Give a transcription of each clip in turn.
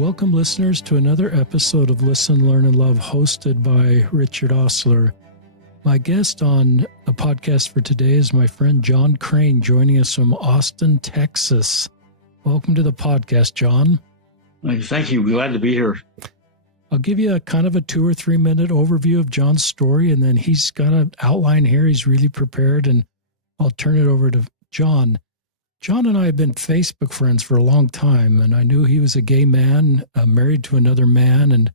Welcome, listeners, to another episode of Listen, Learn, and Love, hosted by Richard Ostler. My guest on the podcast for today is my friend John Crane, joining us from Austin, Texas. Welcome to the podcast, John. Thank you. Glad to be here. I'll give you a kind of a 2 or 3 minute overview of John's story, and then he's got an outline here. He's really prepared, and I'll turn it over to John. John and I have been Facebook friends for a long time, and I knew he was a gay man, married to another man, and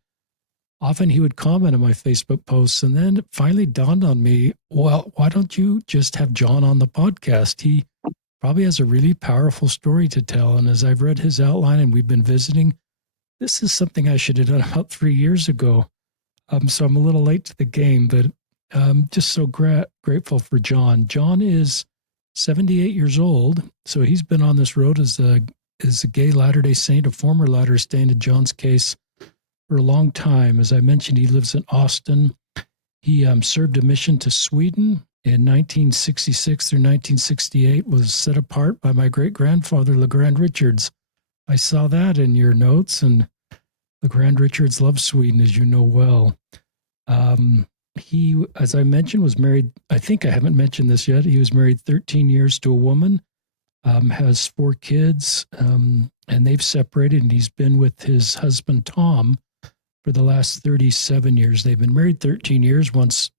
often he would comment on my Facebook posts, and then it finally dawned on me, well, why don't you just have John on the podcast? He probably has a really powerful story to tell, and as I've read his outline and we've been visiting, this is something I should have done about 3 years ago. So I'm a little late to the game, but I'm just so grateful for John. John is 78 years old, so he's been on this road as a gay Latter-day Saint, a former Latter-day Saint in John's case, for a long time. As I mentioned, he lives in Austin. He served a mission to Sweden in 1966 through 1968, was set apart by my great-grandfather, LeGrand Richards. I saw that in your notes, and LeGrand Richards loved Sweden, as you know well. He, as I mentioned, was married. I think I haven't mentioned this yet. He was married 13 years to a woman, has 4 kids, and they've separated, and he's been with his husband, Tom, for the last 37 years. They've been married 13 years once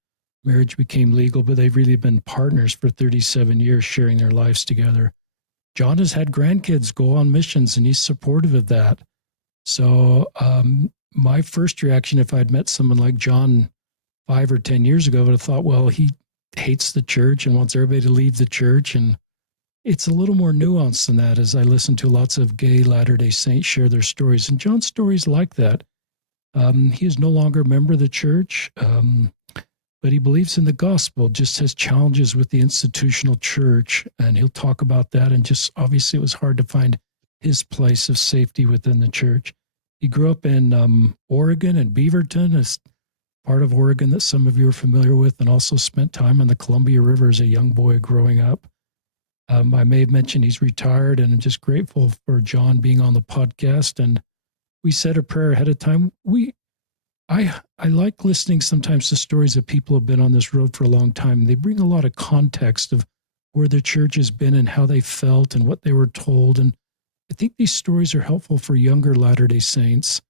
marriage became legal, but they've really been partners for 37 years, sharing their lives together. John has had grandkids go on missions, and he's supportive of that. So my first reaction, if I'd met someone like John 5 or 10 years ago, I would have thought, well, he hates the church and wants everybody to leave the church. And it's a little more nuanced than that, as I listen to lots of gay Latter-day Saints share their stories. And John's story is like that. He is no longer a member of the church, but he believes in the gospel, just has challenges with the institutional church. And he'll talk about that. And just obviously it was hard to find his place of safety within the church. He grew up in Oregon and Beaverton, as part of Oregon that some of you are familiar with, and also spent time on the Columbia River as a young boy growing up. I may have mentioned he's retired, and I'm just grateful for John being on the podcast. And we said a prayer ahead of time. I like listening sometimes to stories of people who have been on this road for a long time. They bring a lot of context of where the church has been and how they felt and what they were told. And I think these stories are helpful for younger Latter-day Saints,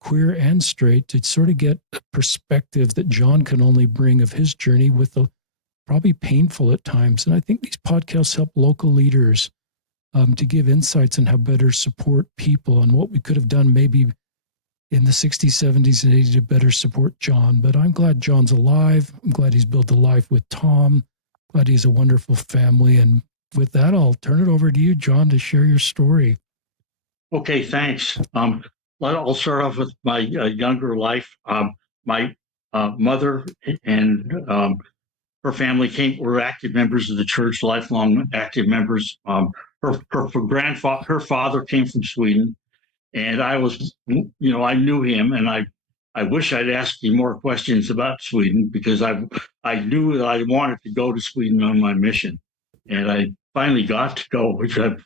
queer and straight, to sort of get a perspective that John can only bring of his journey with the probably painful at times. And I think these podcasts help local leaders to give insights on how better support people and what we could have done maybe in the 60s, 70s, and 80s to better support John. But I'm glad John's alive. I'm glad he's built a life with Tom. Glad he has a wonderful family. And with that, I'll turn it over to you, John, to share your story. Okay, thanks. I'll start off with my younger life. My mother and her family were active members of the church, lifelong active members. Her father came from Sweden, and I knew him, and I wish I'd asked you more questions about Sweden, because I knew that I wanted to go to Sweden on my mission, and I finally got to go, which I'm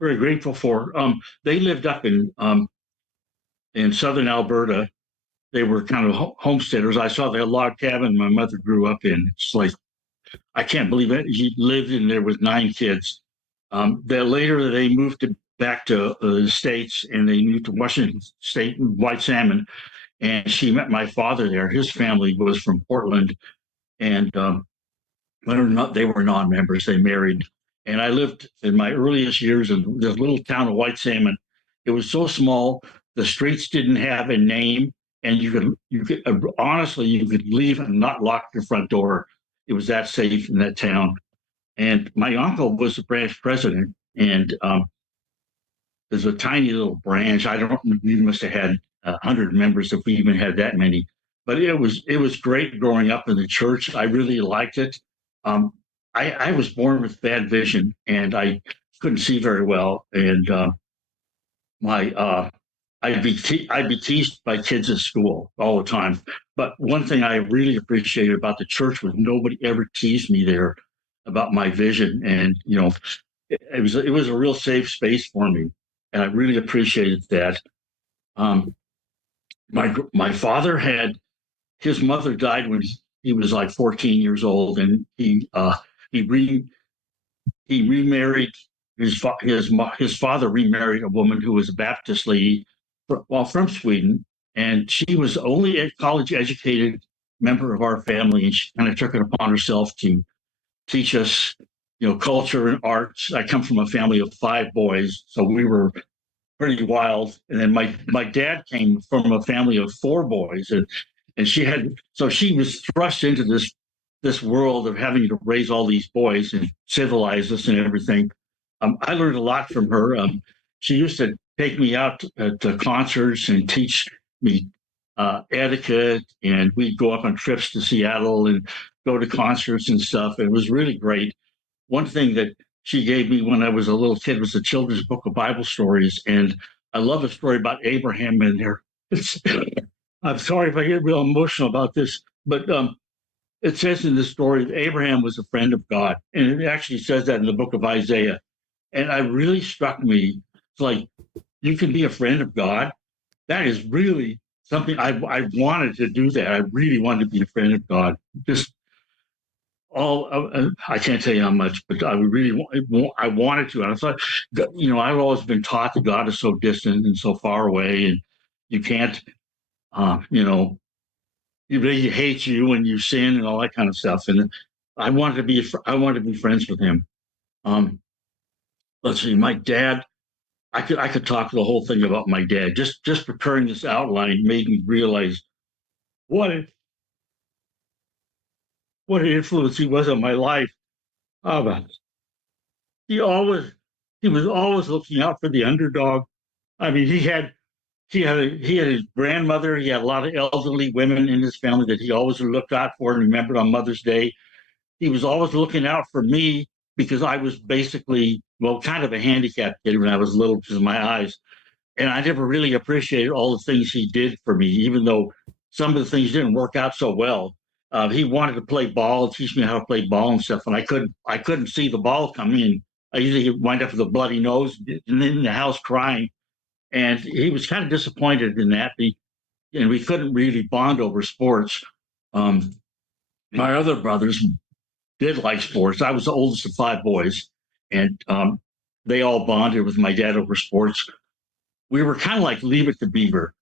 very grateful for. They lived up in southern Alberta. They were kind of homesteaders. I saw the log cabin my mother grew up in. It's like, I can't believe it. He lived in there with 9 kids. Later they moved back to the States, and they moved to Washington State, White Salmon. And she met my father there. His family was from Portland, and they were non-members. They married. And I lived in my earliest years in the little town of White Salmon. It was so small. The streets didn't have a name, and you could honestly, you could leave and not lock your front door. It was that safe in that town. And my uncle was the branch president, and there's a tiny little branch. We must have had 100 members if we even had that many. But it was great growing up in the church. I really liked it. I was born with bad vision, and I couldn't see very well. And I'd be teased by kids at school all the time. But one thing I really appreciated about the church was nobody ever teased me there about my vision, and it was a real safe space for me, and I really appreciated that. Um, my father had his mother died when he was like 14 years old, and he re he remarried his father remarried a woman who was a Baptist lady, well, from Sweden, and she was only a college educated member of our family, and she kind of took it upon herself to teach us, culture and arts. I come from a family of 5 boys, so we were pretty wild. And then my dad came from a family of 4 boys, and she was thrust into this world of having to raise all these boys and civilize us and everything. I learned a lot from her. She used to take me out to concerts and teach me etiquette, and we'd go up on trips to Seattle and go to concerts and stuff. It was really great. One thing that she gave me when I was a little kid was a children's book of Bible stories, and I love a story about Abraham in there. I'm sorry if I get real emotional about this, but it says in this story that Abraham was a friend of God, and it actually says that in the book of Isaiah. And it really struck me. It's like, you can be a friend of God. That is really something I wanted to do. That I really wanted to be a friend of God. Just I can't tell you how much, but I really I wanted to. And I thought, I've always been taught that God is so distant and so far away, and you can't, he really hates you when you sin and all that kind of stuff. And I wanted to be friends with him. Let's see, my dad. I could talk the whole thing about my dad. Just preparing this outline made me realize what what an influence he was on my life. Uh, he always he was always looking out for the underdog. I mean, he had his grandmother. He had a lot of elderly women in his family that he always looked out for and remembered on Mother's Day. He was always looking out for me because I was basically, well, kind of a handicapped kid when I was little because of my eyes. And I never really appreciated all the things he did for me, even though some of the things didn't work out so well. He wanted to play ball, teach me how to play ball and stuff, and I couldn't see the ball coming. And I usually wind up with a bloody nose and in the house crying. And he was kind of disappointed in that. And we couldn't really bond over sports. Um, my other brothers did like sports. I was the oldest of 5 boys, and they all bonded with my dad over sports. We were kind of like Leave It to Beaver.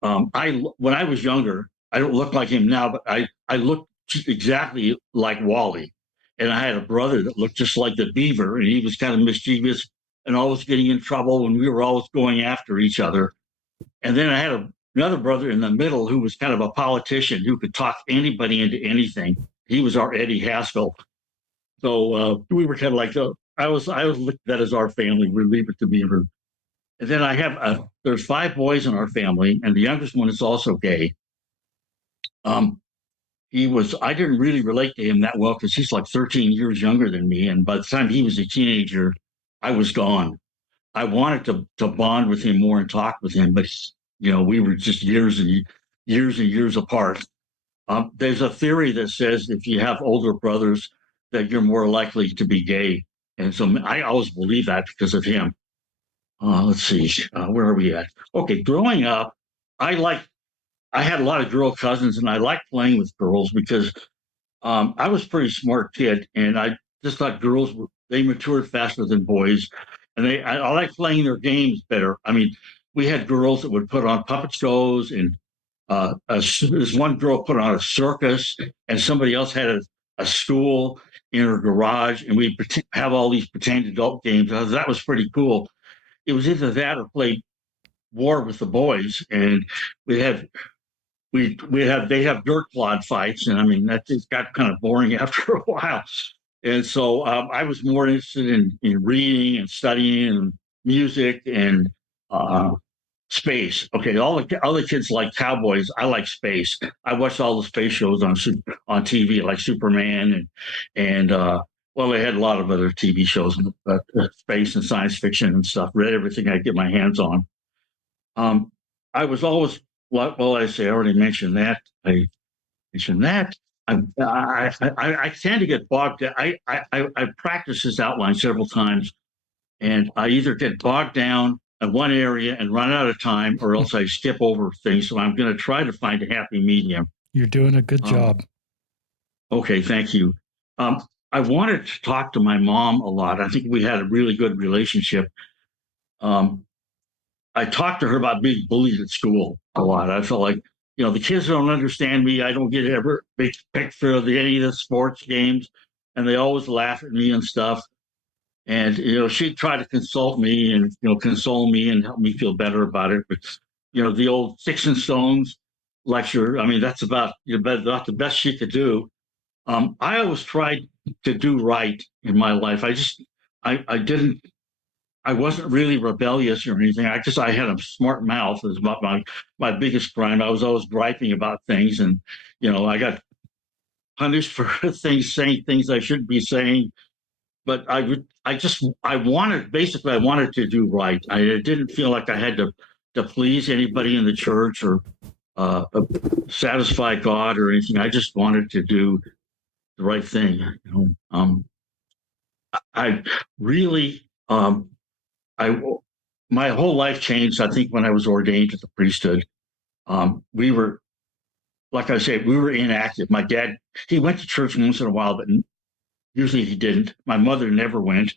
When I was younger, I don't look like him now, but I looked exactly like Wally, and I had a brother that looked just like the beaver, and he was kind of mischievous and always getting in trouble, and we were always going after each other. And then I had another brother in the middle who was kind of a politician who could talk anybody into anything. He was our Eddie Haskell. So we were kind of like I was looked at that as our family. We Leave It to Beaver. And then there's 5 boys in our family, and the youngest one is also gay. I didn't really relate to him that well because he's like 13 years younger than me. And by the time he was a teenager, I was gone. I wanted to bond with him more and talk with him, but we were just years and years apart. There's a theory that says if you have older brothers, that you're more likely to be gay, and so I always believe that because of him. Let's see, where are we at? Okay, growing up, I had a lot of girl cousins, and I liked playing with girls because I was a pretty smart kid, and I just thought they matured faster than boys, and I like playing their games better. I mean, we had girls that would put on puppet shows, and this one girl put on a circus, and somebody else had a school in her garage, and we'd have all these pretend adult games. That was pretty cool. It was either that or play war with the boys, and we have they have dirt clod fights, and I mean that just got kind of boring after a while. And so I was more interested in reading and studying and music and space. Okay, all the other kids like cowboys. I like space. I watched all the space shows on TV, like Superman and well, they had a lot of other TV shows, but space and science fiction and stuff. Read everything I could get my hands on. I was always, well, I already mentioned that. I mentioned that. I tend to get bogged down. I practiced this outline several times, and I either get bogged down in one area and run out of time, or else I skip over things. So I'm going to try to find a happy medium. You're doing a good job. Okay, thank you. I wanted to talk to my mom a lot. I think we had a really good relationship. I talked to her about being bullied at school a lot. I felt like, the kids don't understand me. I don't get ever picked for any of the sports games, and they always laugh at me and stuff. And she'd try to consult me and console me and help me feel better about it. But the old sticks and stones lecture. I mean, that's about the best she could do. I always tried to do right in my life. I wasn't really rebellious or anything. I had a smart mouth. It was about my biggest crime. I was always griping about things, and I got punished for saying things I shouldn't be saying. But I wanted to do right. I didn't feel like I had to please anybody in the church or satisfy God or anything. I just wanted to do the right thing. I really, my whole life changed, I think, when I was ordained to the priesthood. We were, like I said, we were inactive. My dad, he went to church once in a while, but usually he didn't. My mother never went.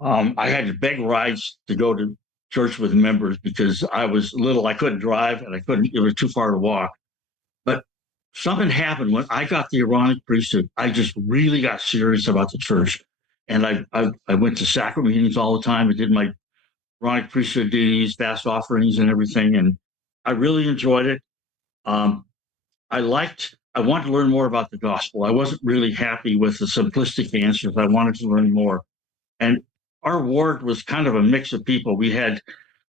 I had to beg rides to go to church with members because I was little. I couldn't drive, and it was too far to walk. But something happened when I got the Aaronic priesthood. I just really got serious about the church. And I went to sacrament meetings all the time. I did my Aaronic priesthood duties, fast offerings, and everything. And I really enjoyed it. I wanted to learn more about the gospel. I wasn't really happy with the simplistic answers. I wanted to learn more. And our ward was kind of a mix of people. We had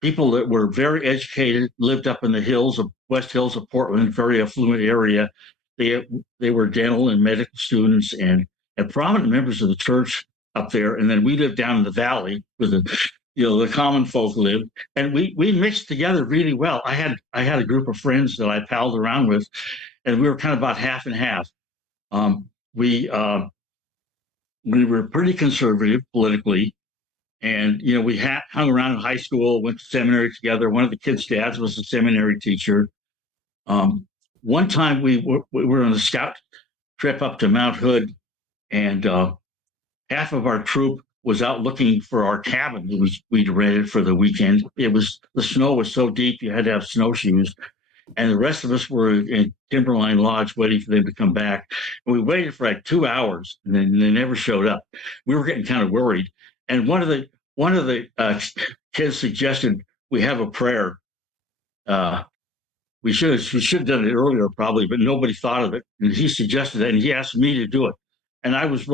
people that were very educated, lived up in the hills of West Hills of Portland, very affluent area. They were dental and medical students and prominent members of the church up there. And then we lived down in the valley where the common folk lived, and we mixed together really well. I had a group of friends that I palled around with, and we were kind of about half and half. We were pretty conservative politically, and we hung around in high school, went to seminary together. One of the kids' dads was a seminary teacher. One time we were on a scout trip up to Mount Hood, and half of our troop was out looking for our cabin. We'd rented for the weekend. The snow was so deep you had to have snowshoes. And the rest of us were in Timberline Lodge waiting for them to come back. And we waited for like 2 hours, and then they never showed up. We were getting kind of worried. And one of the kids suggested we have a prayer. We should have done it earlier probably, but nobody thought of it. And he suggested it, and he asked me to do it. And I was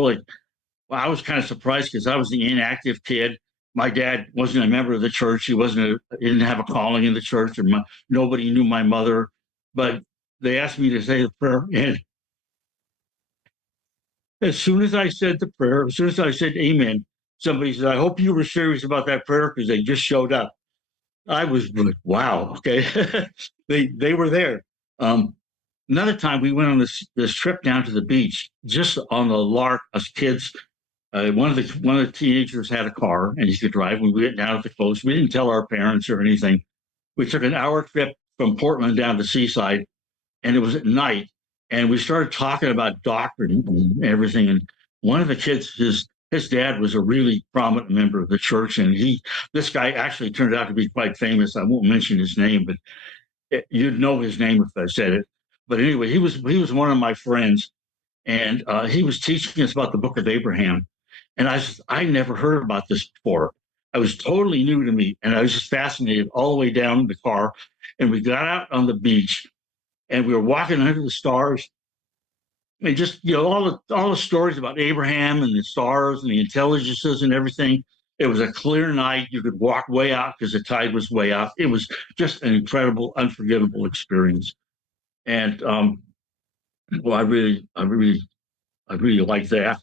kind of surprised because I was the inactive kid. My dad wasn't a member of the church. He didn't have a calling in the church, and nobody knew my mother. But they asked me to say the prayer, and as soon as I said the prayer, as soon as I said amen, somebody said, "I hope you were serious about that prayer," because they just showed up. I was like, wow, okay. they were there. Another time we went on this trip down to the beach, just on the lark, us kids. One of the teenagers had a car and he could drive. We went down to the coast. We didn't tell our parents or anything. We took an hour trip from Portland down to Seaside, and it was at night. And we started talking about doctrine and everything. And one of the kids, his dad was a really prominent member of the church, and this guy actually turned out to be quite famous. I won't mention his name, but you'd know his name if I said it. But anyway, he was one of my friends, and he was teaching us about the Book of Abraham. And I never heard about this before. It was totally new to me, and I was just fascinated all the way down in the car. And we got out on the beach, and we were walking under the stars. And just all the stories about Abraham and the stars and the intelligences and everything. It was a clear night. You could walk way out because the tide was way out. It was just an incredible, unforgettable experience. And well, I really liked that.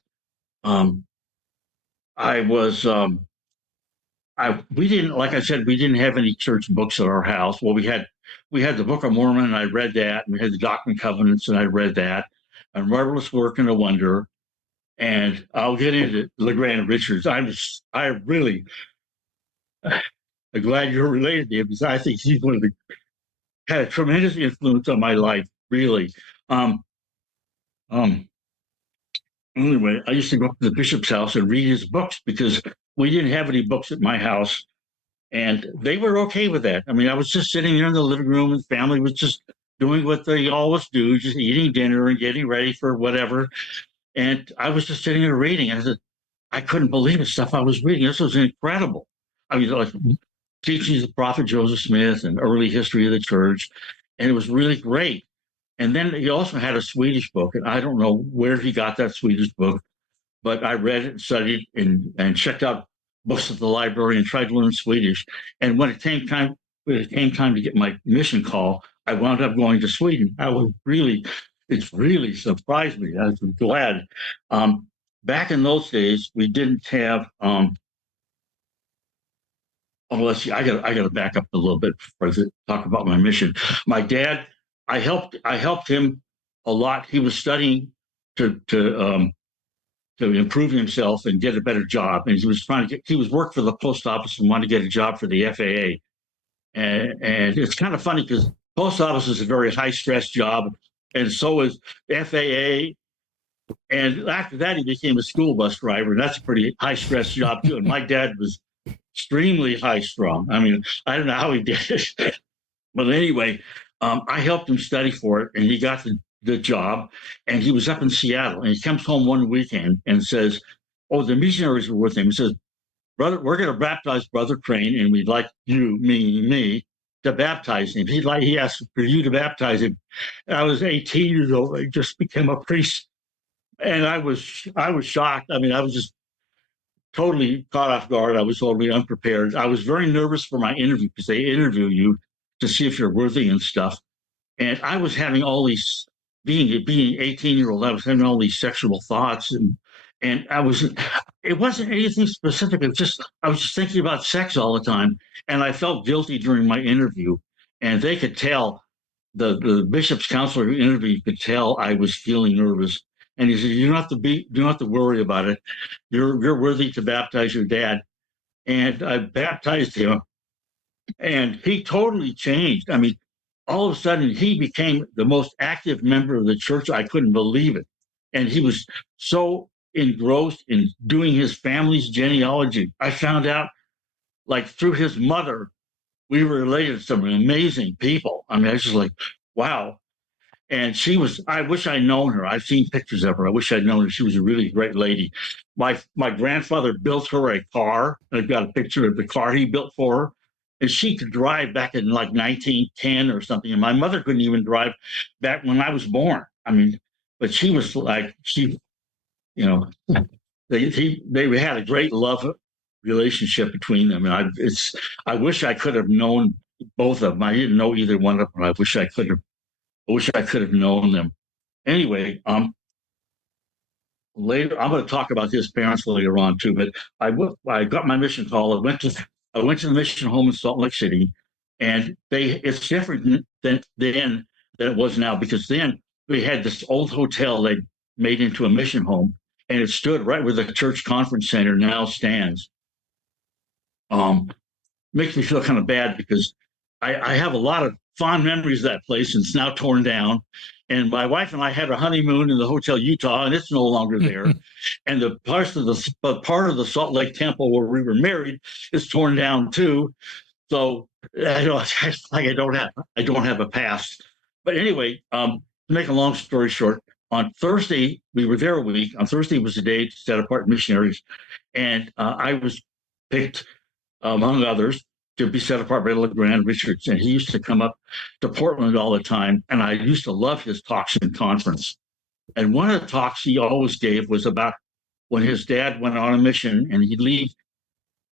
We didn't, like I said, we didn't have any church books at our house. Well, we had the Book of Mormon, and I read that, and we had the Doctrine and Covenants, and I read that, A Marvelous Work and a Wonder. And I'll get into LeGrand Richards. glad you're related to him because I think he's had a tremendous influence on my life, really. Um, um, anyway, I used to go up to the bishop's house and read his books because we didn't have any books at my house. And they were okay with that. I mean, I was just sitting there in the living room and the family was just doing what they always do, just eating dinner and getting ready for whatever. And I was just sitting there reading. And I said, I couldn't believe the stuff I was reading. This was incredible. I mean, like teachings of Prophet Joseph Smith and early history of the church. And it was really great. And then he also had a Swedish book. And I don't know where he got that Swedish book, but I read it and studied and checked out books at the library and tried to learn Swedish. And when it came time to get my mission call, I wound up going to Sweden. It's really surprised me. I was glad. Back in those days, we didn't have. Let's see. I got to back up a little bit before I talk about my mission. My dad, I helped him a lot. He was studying to improve himself and get a better job. And he was working for the post office and wanted to get a job for the FAA. And it's kind of funny because post office is a very high stress job. And so is FAA. And after that, he became a school bus driver. And that's a pretty high stress job too. And my dad was extremely high strung. I mean, I don't know how he did it. But anyway, I helped him study for it and he got the job, and he was up in Seattle, and he comes home one weekend and says, oh, the missionaries were with him. He says, brother, we're going to baptize Brother Crane, and we'd like you, me, to baptize him. He asked for you to baptize him. I was 18 years old. I just became a priest, and I was shocked. I mean, I was just totally caught off guard. I was totally unprepared. I was very nervous for my interview because they interview you to see if you're worthy and stuff. And I was having all these, being 18-year-old, I was having all these sexual thoughts, and it wasn't anything specific. I was just thinking about sex all the time, and I felt guilty during my interview, and they could tell. The bishop's counselor who interviewed could tell I was feeling nervous, and he said, "You don't have to worry about it. You're worthy to baptize your dad." And I baptized him, and he totally changed. I mean, all of a sudden he became the most active member of the church. I couldn't believe it. And he was so engrossed in doing his family's genealogy. I found out, like, through his mother, we were related to some amazing people. I mean, I was just like, wow. And I wish I'd known her. I've seen pictures of her. I wish I'd known her. She was a really great lady. My grandfather built her a car. I've got a picture of the car he built for her. And she could drive back in like 1910 or something. And my mother couldn't even drive back when I was born. I mean, but she was like, they had a great love relationship between them. And I wish I could have known both of them. I didn't know either one of them. I wish I could have known them. Anyway, later, I'm going to talk about his parents later on too, but I got my mission call. I went to the mission home in Salt Lake City, and it's different than it was now, because then we had this old hotel they made into a mission home, and it stood right where the church conference center now stands. Makes me feel kind of bad because I have a lot of fond memories of that place, and it's now torn down. And my wife and I had a honeymoon in the Hotel Utah, and it's no longer there. And the part of the Salt Lake Temple where we were married is torn down too. So I don't have a past. But anyway, to make a long story short, on Thursday we were there a week. On Thursday was the day to set apart missionaries, and I was picked among others to be set apart by LeGrand Richards. And he used to come up to Portland all the time. And I used to love his talks in conference. And one of the talks he always gave was about when his dad went on a mission, and he'd leave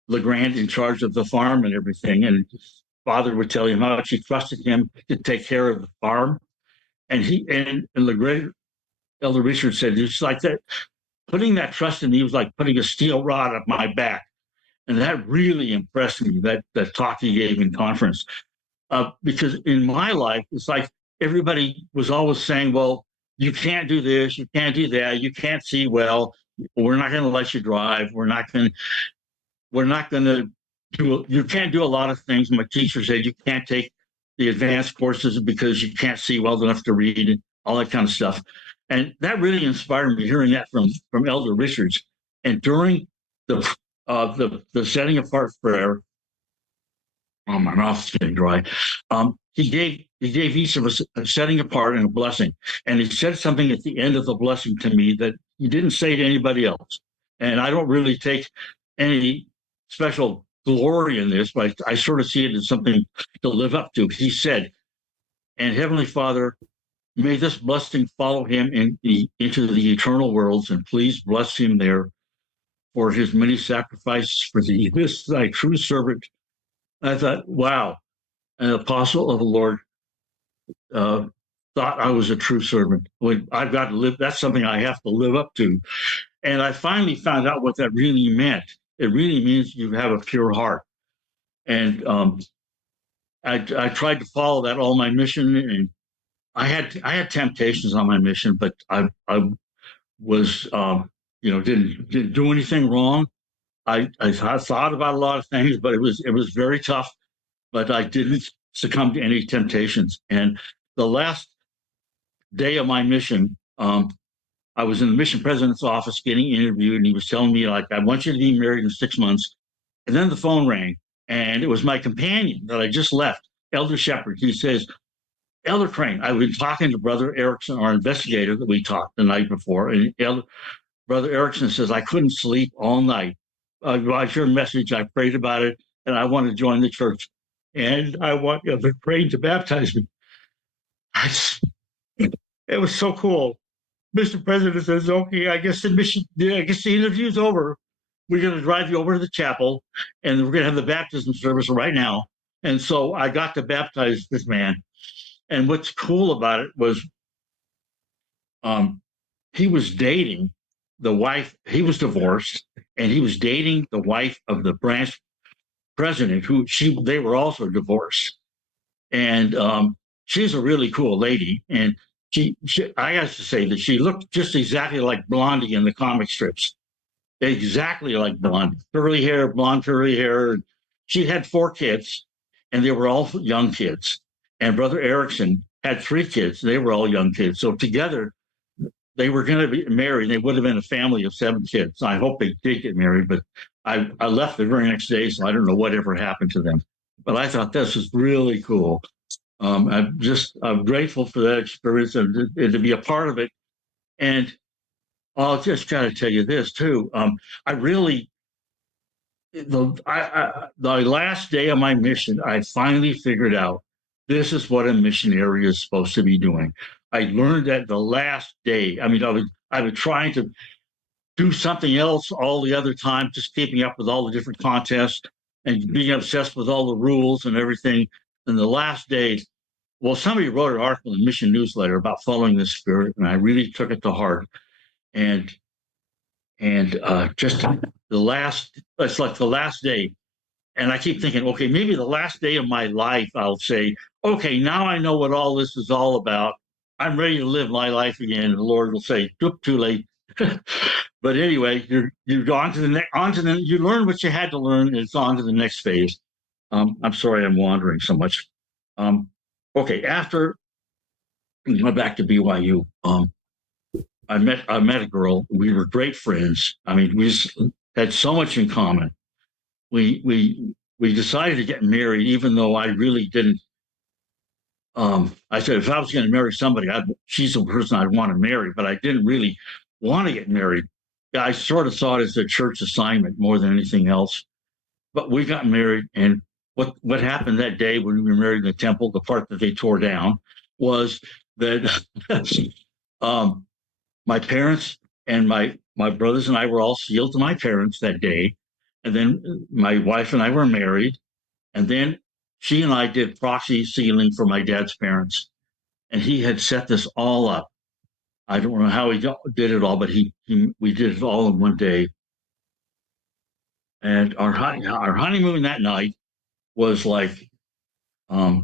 LeGrand in charge of the farm and everything. And his father would tell him how much he trusted him to take care of the farm. And LeGrand, Elder Richards said, it's like that, putting that trust in me was like putting a steel rod up my back. And that really impressed me, that talk he gave in conference. Because in my life, it's like everybody was always saying, well, you can't do this, you can't do that, you can't see well, we're not going to let you drive, we're not going to you can't do a lot of things. My teacher said you can't take the advanced courses because you can't see well enough to read and all that kind of stuff. And that really inspired me hearing that from Elder Richards. And during the setting apart prayer, oh, my mouth's getting dry. He gave each of us a setting apart and a blessing. And he said something at the end of the blessing to me that he didn't say to anybody else. And I don't really take any special glory in this, but I sort of see it as something to live up to. He said, "And Heavenly Father, may this blessing follow him into the eternal worlds, and please bless him there for his many sacrifices for thee. This thy true servant." I thought, wow, an apostle of the Lord thought I was a true servant. I've got to live. That's something I have to live up to. And I finally found out what that really meant. It really means you have a pure heart. And I tried to follow that all my mission, and I had temptations on my mission, but I was didn't do anything wrong. I thought about a lot of things, but it was very tough. But I didn't succumb to any temptations. And the last day of my mission, I was in the mission president's office getting interviewed, and he was telling me, like, I want you to be married in 6 months. And then the phone rang, and it was my companion that I just left, Elder Shepherd. He says, "Elder Crane, I've been talking to Brother Erickson, our investigator that we talked the night before, and Brother Erickson says, I couldn't sleep all night. I got your message, I prayed about it, and I want to join the church. And I want Elder Crane to baptize me." It was so cool. Mr. President says, "Okay, I guess the interview's over. We're going to drive you over to the chapel, and we're going to have the baptism service right now." And so I got to baptize this man. And what's cool about it was he was dating the wife. He was divorced, and he was dating the wife of the branch president, they were also divorced. And she's a really cool lady. And I have to say that she looked just exactly like Blondie in the comic strips. Exactly like Blondie. Blonde curly hair. She had 4 kids, and they were all young kids. And Brother Erickson had 3 kids. They were all young kids. So together, they were going to be married. They would have been a family of 7 kids. I hope they did get married, but I left the very next day, so I don't know whatever happened to them. But I thought this was really cool. I'm grateful for that experience and to be a part of it. And I'll just kind of tell you this too. The last day of my mission, I finally figured out this is what a missionary is supposed to be doing. I learned that the last day. I mean, I was trying to do something else all the other time, just keeping up with all the different contests and being obsessed with all the rules and everything. And the last day, well, somebody wrote an article in Mission Newsletter about following the Spirit, and I really took it to heart. And just it's like the last day. And I keep thinking, okay, maybe the last day of my life, I'll say, okay, now I know what all this is all about. I'm ready to live my life again. And the Lord will say, too late. But anyway, you're on to the next. You learn what you had to learn, and it's on to the next phase. I'm sorry, I'm wandering so much. Okay, after we went back to BYU, I met a girl. We were great friends. I mean, we just had so much in common. We decided to get married, even though I really didn't. I said if I was going to marry somebody, she's the person I'd want to marry, but I didn't really want to get married. I sort of saw it as a church assignment more than anything else. But we got married, and what happened that day when we were married in the temple, the part that they tore down, was that my parents and my brothers and I were all sealed to my parents that day. And then my wife and I were married. And then she and I did proxy sealing for my dad's parents. And he had set this all up. I don't know how he did it all, but we did it all in one day. And our honeymoon that night was like, I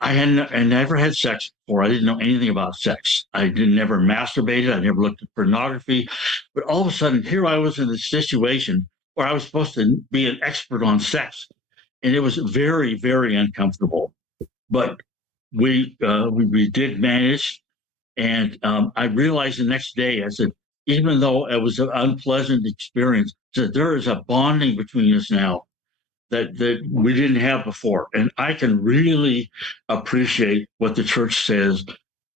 never had sex before. I didn't know anything about sex. I never masturbated. I never looked at pornography. But all of a sudden, here I was in this situation where I was supposed to be an expert on sex, and it was very, very uncomfortable. But we did manage, and I realized the next day, I said, even though it was an unpleasant experience, that there is a bonding between us now that we didn't have before. And I can really appreciate what the church says,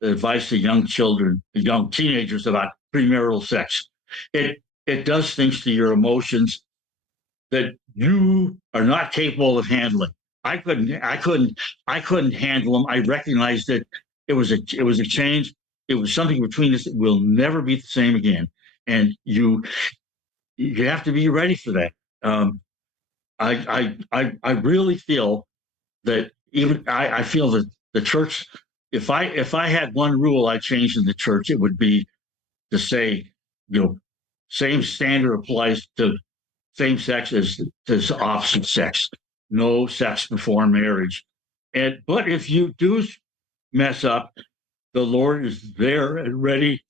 the advice to young children, young teenagers about premarital sex. It does things to your emotions that you are not capable of handling. I couldn't handle them. I recognized that it was a change. It was something between us that will never be the same again. And you have to be ready for that. I really feel that even I feel that the church, if I had one rule I changed in the church, it would be to say, same standard applies to same sex as opposite sex. No sex before marriage. But if you do mess up, the Lord is there and ready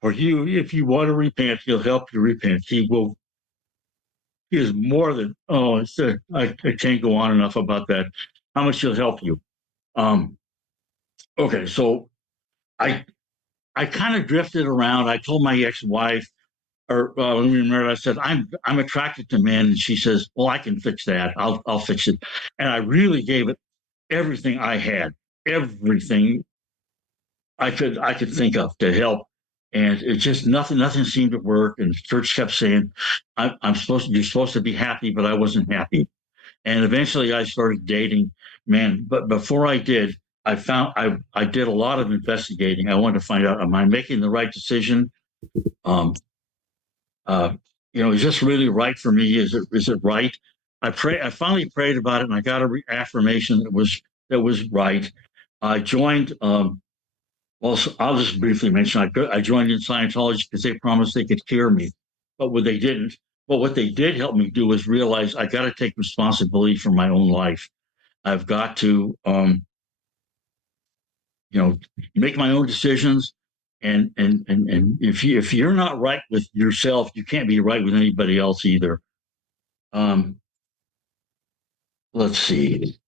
for you. If you want to repent, He'll help you repent. He will. He is more than. I can't go on enough about that. How much He'll help you. Okay, so I kind of drifted around. I told my ex-wife, or when we married, I said, I'm attracted to men, and she says, well, I can fix that. I'll fix it. And I really gave it everything I had, everything I could think of to help. And it just nothing seemed to work. And the church kept saying, you're supposed to be happy, but I wasn't happy. And eventually I started dating men. But before I did, I did a lot of investigating. I wanted to find out, am I making the right decision? Is this really right for me? Is it right? I finally prayed about it, and I got a affirmation that was right. I joined. Well, I'll just briefly mention I joined in Scientology because they promised they could cure me, but what they didn't. But what they did help me do was realize I got to take responsibility for my own life. I've got to, make my own decisions. And if you're not right with yourself, you can't be right with anybody else either. Let's see.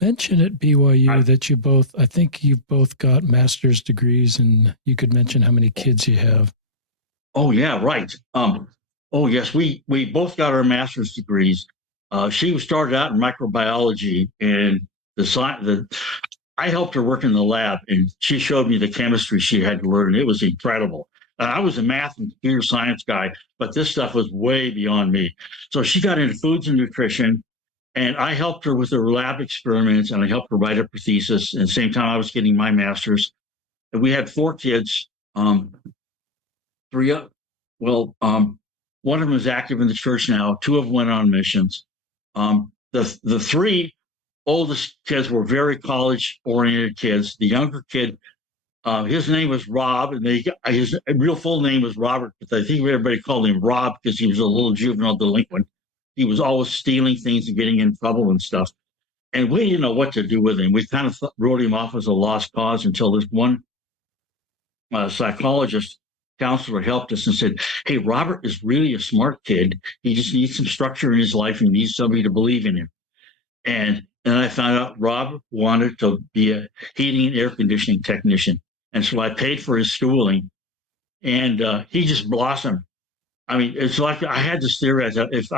Mention at BYU that I think you've both got master's degrees, and you could mention how many kids you have. Oh yeah, right. Oh yes, we both got our master's degrees. She started out in microbiology, and I helped her work in the lab, and she showed me the chemistry she had to learn. It was incredible. I was a math and computer science guy, but this stuff was way beyond me. So she got into foods and nutrition, and I helped her with her lab experiments, and I helped her write up her thesis. And at the same time, I was getting my master's. And we had 4 kids. One of them is active in the church now. 2 of them went on missions. The 3 oldest kids were very college-oriented kids. The younger kid, his name was Rob, and his real full name was Robert, but I think everybody called him Rob because he was a little juvenile delinquent. He was always stealing things and getting in trouble and stuff. And we didn't know what to do with him. We kind of wrote him off as a lost cause until this one psychologist counselor helped us and said, hey, Robert is really a smart kid. He just needs some structure in his life and needs somebody to believe in him. And I found out Rob wanted to be a heating and air conditioning technician. And so I paid for his schooling, and he just blossomed. I mean, it's like I had this theory that if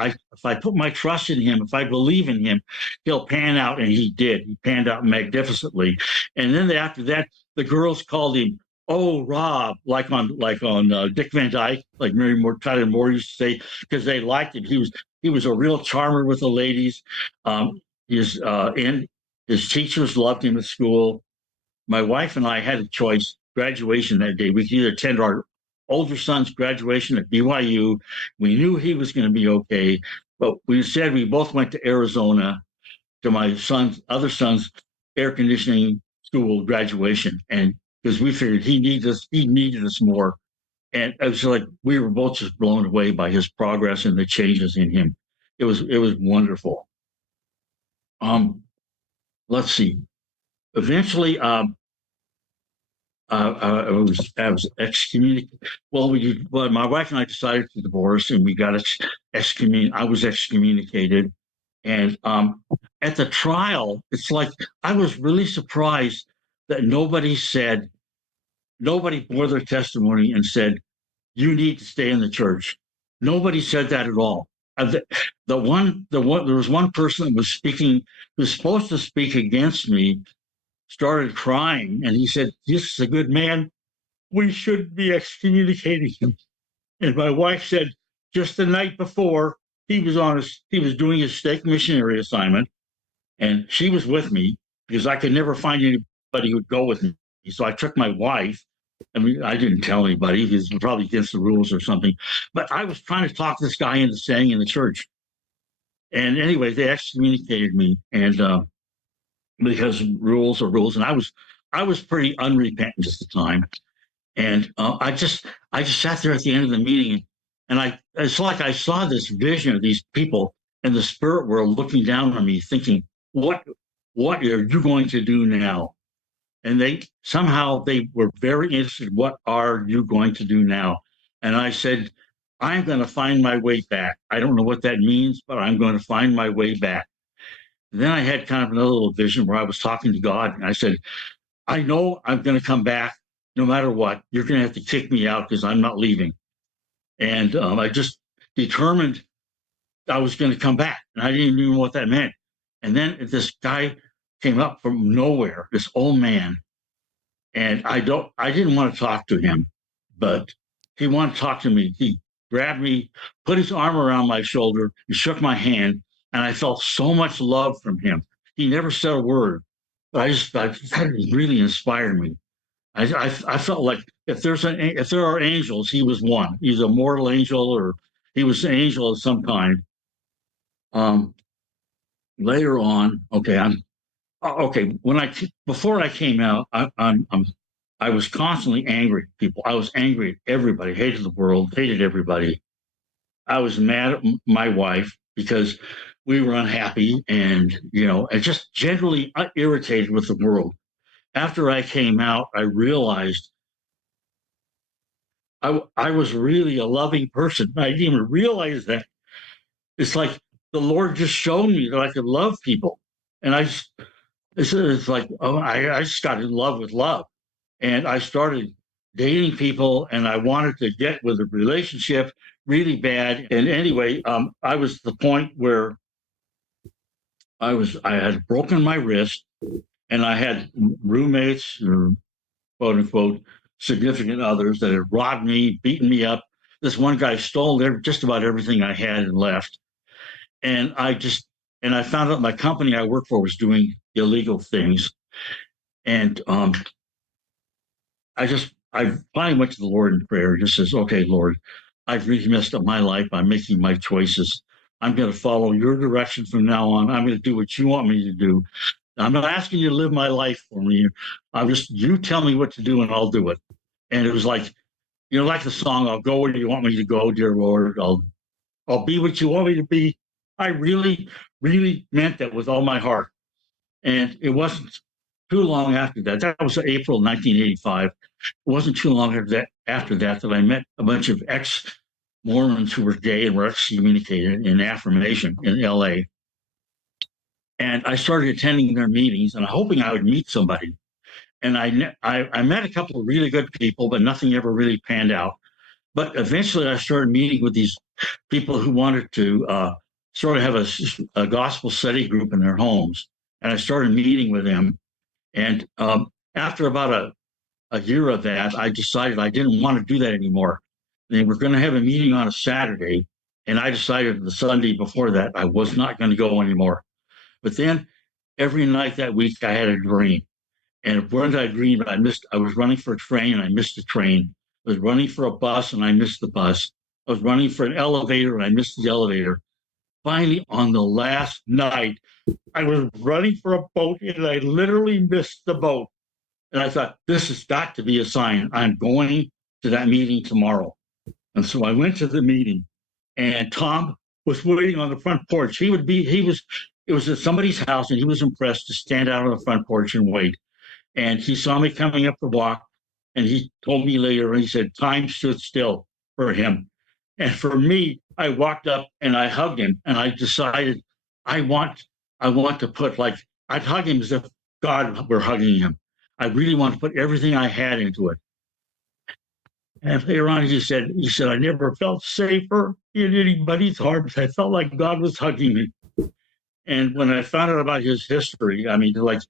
I put my trust in him, if I believe in him, he'll pan out, and he did. He panned out magnificently. And then after that, the girls called him, "Oh, Rob," like on Dick Van Dyke, like Tyler Moore used to say, because they liked him. He was a real charmer with the ladies. His teachers loved him at school. My wife and I had a choice. Graduation that day, we could either attend our older son's graduation at BYU. We knew he was going to be okay, but we both went to Arizona to my other son's air conditioning school graduation, and because we figured he needed us more. And it was like we were both just blown away by his progress and the changes in him. It was wonderful. Let's see. Eventually, I was excommunicated. Well, my wife and I decided to divorce, and we got excommunicated. I was excommunicated, and at the trial, it's like I was really surprised that nobody bore their testimony and said, "You need to stay in the church." Nobody said that at all. There was one person that was speaking, who was supposed to speak against me, started crying, and he said, "This is a good man. We shouldn't be excommunicating him." And my wife said, just the night before, he was doing his stake missionary assignment, and she was with me because I could never find anybody who would go with me. So I took my wife. I mean, I didn't tell anybody because it's probably against the rules or something. But I was trying to talk this guy into staying in the church. And anyway, they excommunicated me, and because rules are rules, and I was pretty unrepentant at the time, and I just sat there at the end of the meeting, and it's like I saw this vision of these people in the spirit world looking down on me, thinking, what are you going to do now? And they were very interested. What are you going to do now? And I said, I'm going to find my way back. I don't know what that means, but I'm going to find my way back. And then I had kind of another little vision where I was talking to God, and I said, I know I'm going to come back no matter what. You're going to have to kick me out because I'm not leaving. And I just determined I was going to come back, and I didn't even know what that meant. And then this guy came up from nowhere, this old man, and I didn't want to talk to him, but he wanted to talk to me. He grabbed me, put his arm around my shoulder, and shook my hand, and I felt so much love from him. He never said a word, but that really inspired me. I felt like if there are angels, he was one. He's a mortal angel, or he was an angel of some kind. Later on, before I came out, I was constantly angry at people. I was angry at everybody, hated the world, hated everybody. I was mad at my wife because we were unhappy, and just generally irritated with the world. After I came out, I realized I was really a loving person. I didn't even realize that. It's like the Lord just showed me that I could love people, and it's like, I just got in love with love, and I started dating people, and I wanted to get with a relationship really bad. And anyway, I was at the point where I had broken my wrist, and I had roommates, or quote unquote significant others, that had robbed me, beaten me up. This one guy stole just about everything I had and left. And I found out my company I worked for was doing illegal things. And I finally went to the Lord in prayer. Just says, okay, Lord, I've really messed up my life. I'm making my choices. I'm going to follow your direction from now on. I'm going to do what you want me to do. I'm not asking you to live my life for me. You tell me what to do and I'll do it. And it was like, like the song, I'll go where you want me to go, dear Lord. I'll be what you want me to be. I really, really meant that with all my heart. And it wasn't too long after that. That was April 1985. It wasn't too long after that I met a bunch of ex-Mormons who were gay and were excommunicated in Affirmation in LA. And I started attending their meetings and hoping I would meet somebody. And I met a couple of really good people, but nothing ever really panned out. But eventually I started meeting with these people who wanted to sort of have a gospel study group in their homes. And I started meeting with them. And after about a year of that, I decided I didn't want to do that anymore. They were going to have a meeting on a Saturday. And I decided the Sunday before that, I was not going to go anymore. But then every night that week, I had a dream. And when I dreamed, I was running for a train and I missed the train. I was running for a bus and I missed the bus. I was running for an elevator and I missed the elevator. Finally, on the last night, I was running for a boat and I literally missed the boat. And I thought, this has got to be a sign. I'm going to that meeting tomorrow. And so I went to the meeting, and Tom was waiting on the front porch. It was at somebody's house, and he was impressed to stand out on the front porch and wait. And he saw me coming up the walk, And he told me later, he said, time stood still for him. And for me, I walked up and I hugged him, and I decided I want to put, like, I'd hug him as if God were hugging him. I really want to put everything I had into it. And later on, he said, I never felt safer in anybody's arms. I felt like God was hugging me. And when I found out about his history, I mean, like,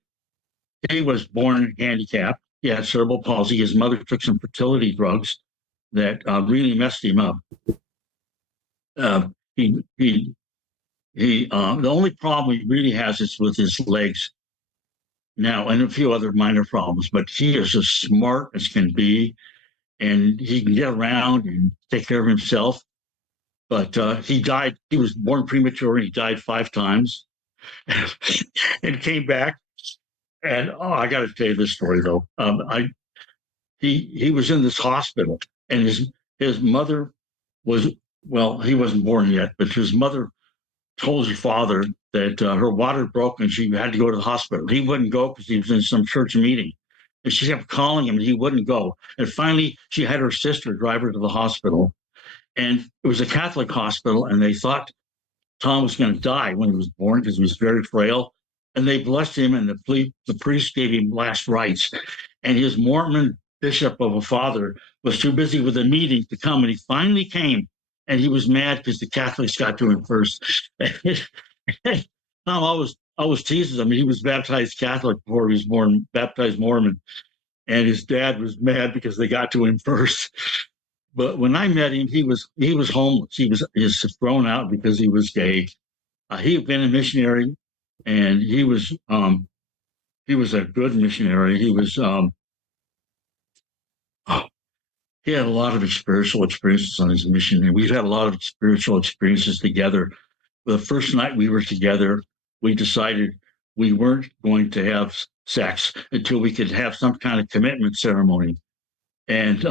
he was born handicapped. He had cerebral palsy. His mother took some fertility drugs that really messed him up. The only problem he really has is with his legs now, and a few other minor problems. But he is as smart as can be, and he can get around and take care of himself. But he died. He was born premature, and he died 5 times, and came back. And I got to tell you this story though. He was in this hospital, and his mother was, well, he wasn't born yet, but his mother told his father that her water broke and she had to go to the hospital. He wouldn't go because he was in some church meeting. And she kept calling him and he wouldn't go. And finally, she had her sister drive her to the hospital. And it was a Catholic hospital, and they thought Tom was going to die when he was born because he was very frail. And they blessed him, and the priest gave him last rites. And his Mormon bishop of a father was too busy with a meeting to come, and he finally came. And he was mad because the Catholics got to him first. Tom always teases him. He was baptized Catholic before he was born, baptized Mormon. And his dad was mad because they got to him first. But when I met him, he was homeless. He was thrown out because he was gay. He had been a missionary, and he was a good missionary. He had a lot of spiritual experiences on his mission, and we've had a lot of spiritual experiences together. The first night we were together, we decided we weren't going to have sex until we could have some kind of commitment ceremony. And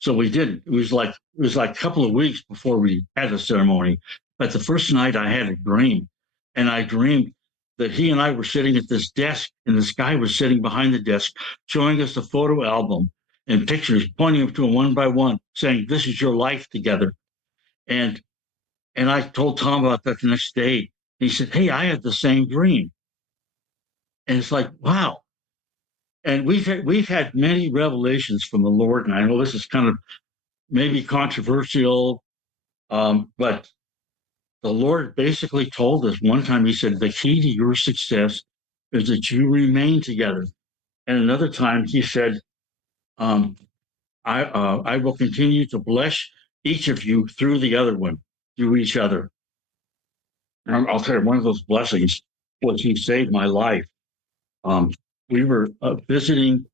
so we did. It was like a couple of weeks before we had the ceremony. But the first night I had a dream, and I dreamed that he and I were sitting at this desk, and this guy was sitting behind the desk showing us a photo album and pictures, pointing them to him one by one, saying, "This is your life together." And I told Tom about that the next day. He said, "Hey, I had the same dream." And it's like, wow. And we've had many revelations from the Lord, and I know this is kind of maybe controversial, but the Lord basically told us one time. He said, "The key to your success is that you remain together." And another time, he said, I will continue to bless each of you through the other one, through each other. And I'll tell you, one of those blessings was he saved my life. We were visiting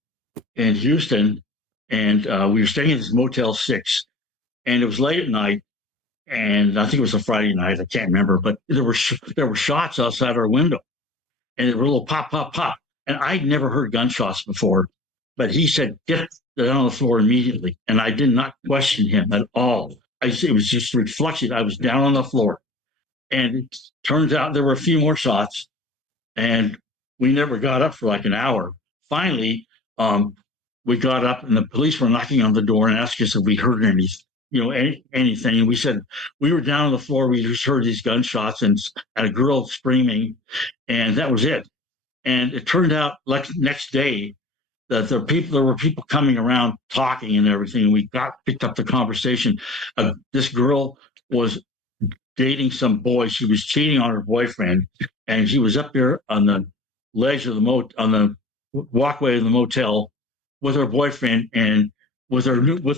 in Houston, and we were staying at this Motel 6, and it was late at night, and I think it was a Friday night. I can't remember, but there were shots outside our window, and it was a little pop, pop, pop. And I'd never heard gunshots before, but he said, "Get down on the floor immediately." And I did not question him at all. It was just a reflection. I was down on the floor. And it turns out there were a few more shots, and we never got up for like an hour. Finally, we got up, and the police were knocking on the door and asked us if we heard anything. And we said, we were down on the floor. We just heard these gunshots and a girl screaming, and that was it. And it turned out, like, next day, that there were people coming around talking and everything. We picked up the conversation. This girl was dating some boy. She was cheating on her boyfriend, and she was up there on the ledge of on the walkway of the motel with her boyfriend and with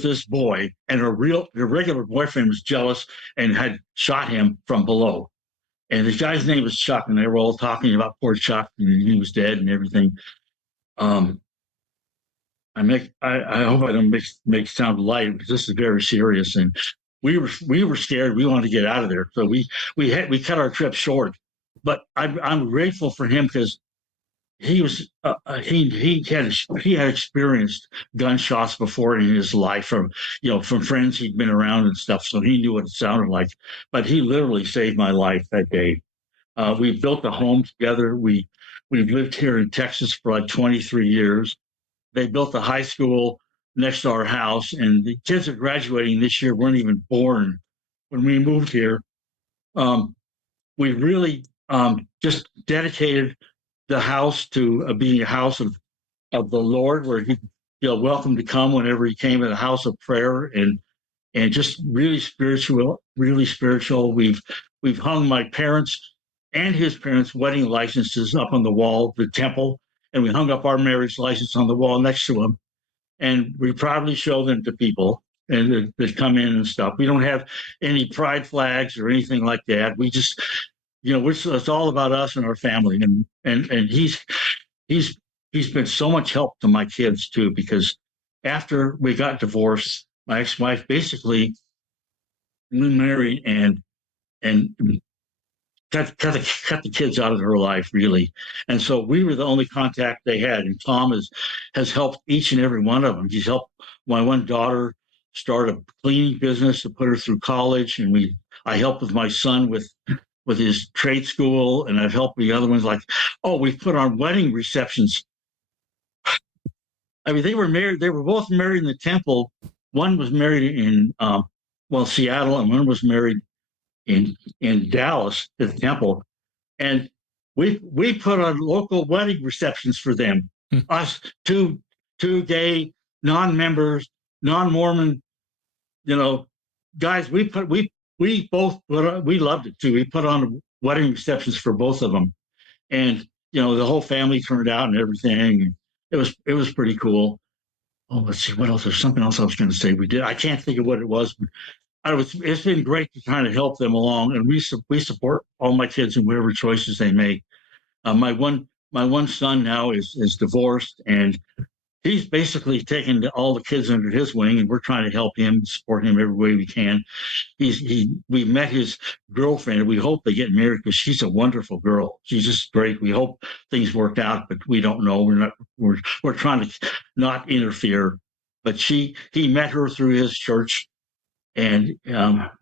this boy. And her regular boyfriend was jealous and had shot him from below. And the guy's name was Chuck, and they were all talking about poor Chuck, and he was dead and everything. I hope I don't make it sound light, because this is very serious. And we were scared. We wanted to get out of there, so we cut our trip short. But I'm grateful for him, because he had experienced gunshots before in his life from friends he'd been around and stuff, so he knew what it sounded like. But he literally saved my life that day. We built a home together. We've lived here in Texas for like 23 years. They built a high school next to our house, and the kids are graduating this year weren't even born when we moved here. We really just dedicated the house to being a house of the Lord, where he welcome to come whenever he came, in a house of prayer, and just really spiritual, really spiritual. We've hung my parents and his parents' wedding licenses up on the wall of the temple, and we hung up our marriage license on the wall next to them, and we proudly show them to people and that come in and stuff. We don't have any pride flags or anything like that. We just, it's all about us and our family, and he's been so much help to my kids too, because after we got divorced, my ex-wife basically remarried and cut the kids out of her life, really. And so we were the only contact they had. And Tom has helped each and every one of them. He's helped my one daughter start a cleaning business to put her through college, and I helped with my son with his trade school, and I've helped the other ones. We've put on wedding receptions. I mean, they were married. They were both married in the temple. One was married in Seattle, and one was married in Dallas at the temple. And we put on local wedding receptions for them. Us two gay, non-members, non-Mormon, guys. We loved it too. We put on wedding receptions for both of them, and the whole family turned out and everything. It was pretty cool. Oh, let's see, what else? There's something else I was going to say. We did. I can't think of what it was. It's been great to kind of help them along, and we support all my kids in whatever choices they make. My one son now is divorced, and he's basically taken all the kids under his wing, and we're trying to help him, support him every way we can. We met his girlfriend, and we hope they get married, because she's a wonderful girl. She's just great. We hope things work out, but we don't know. We're trying to not interfere. But he met her through his church, and we're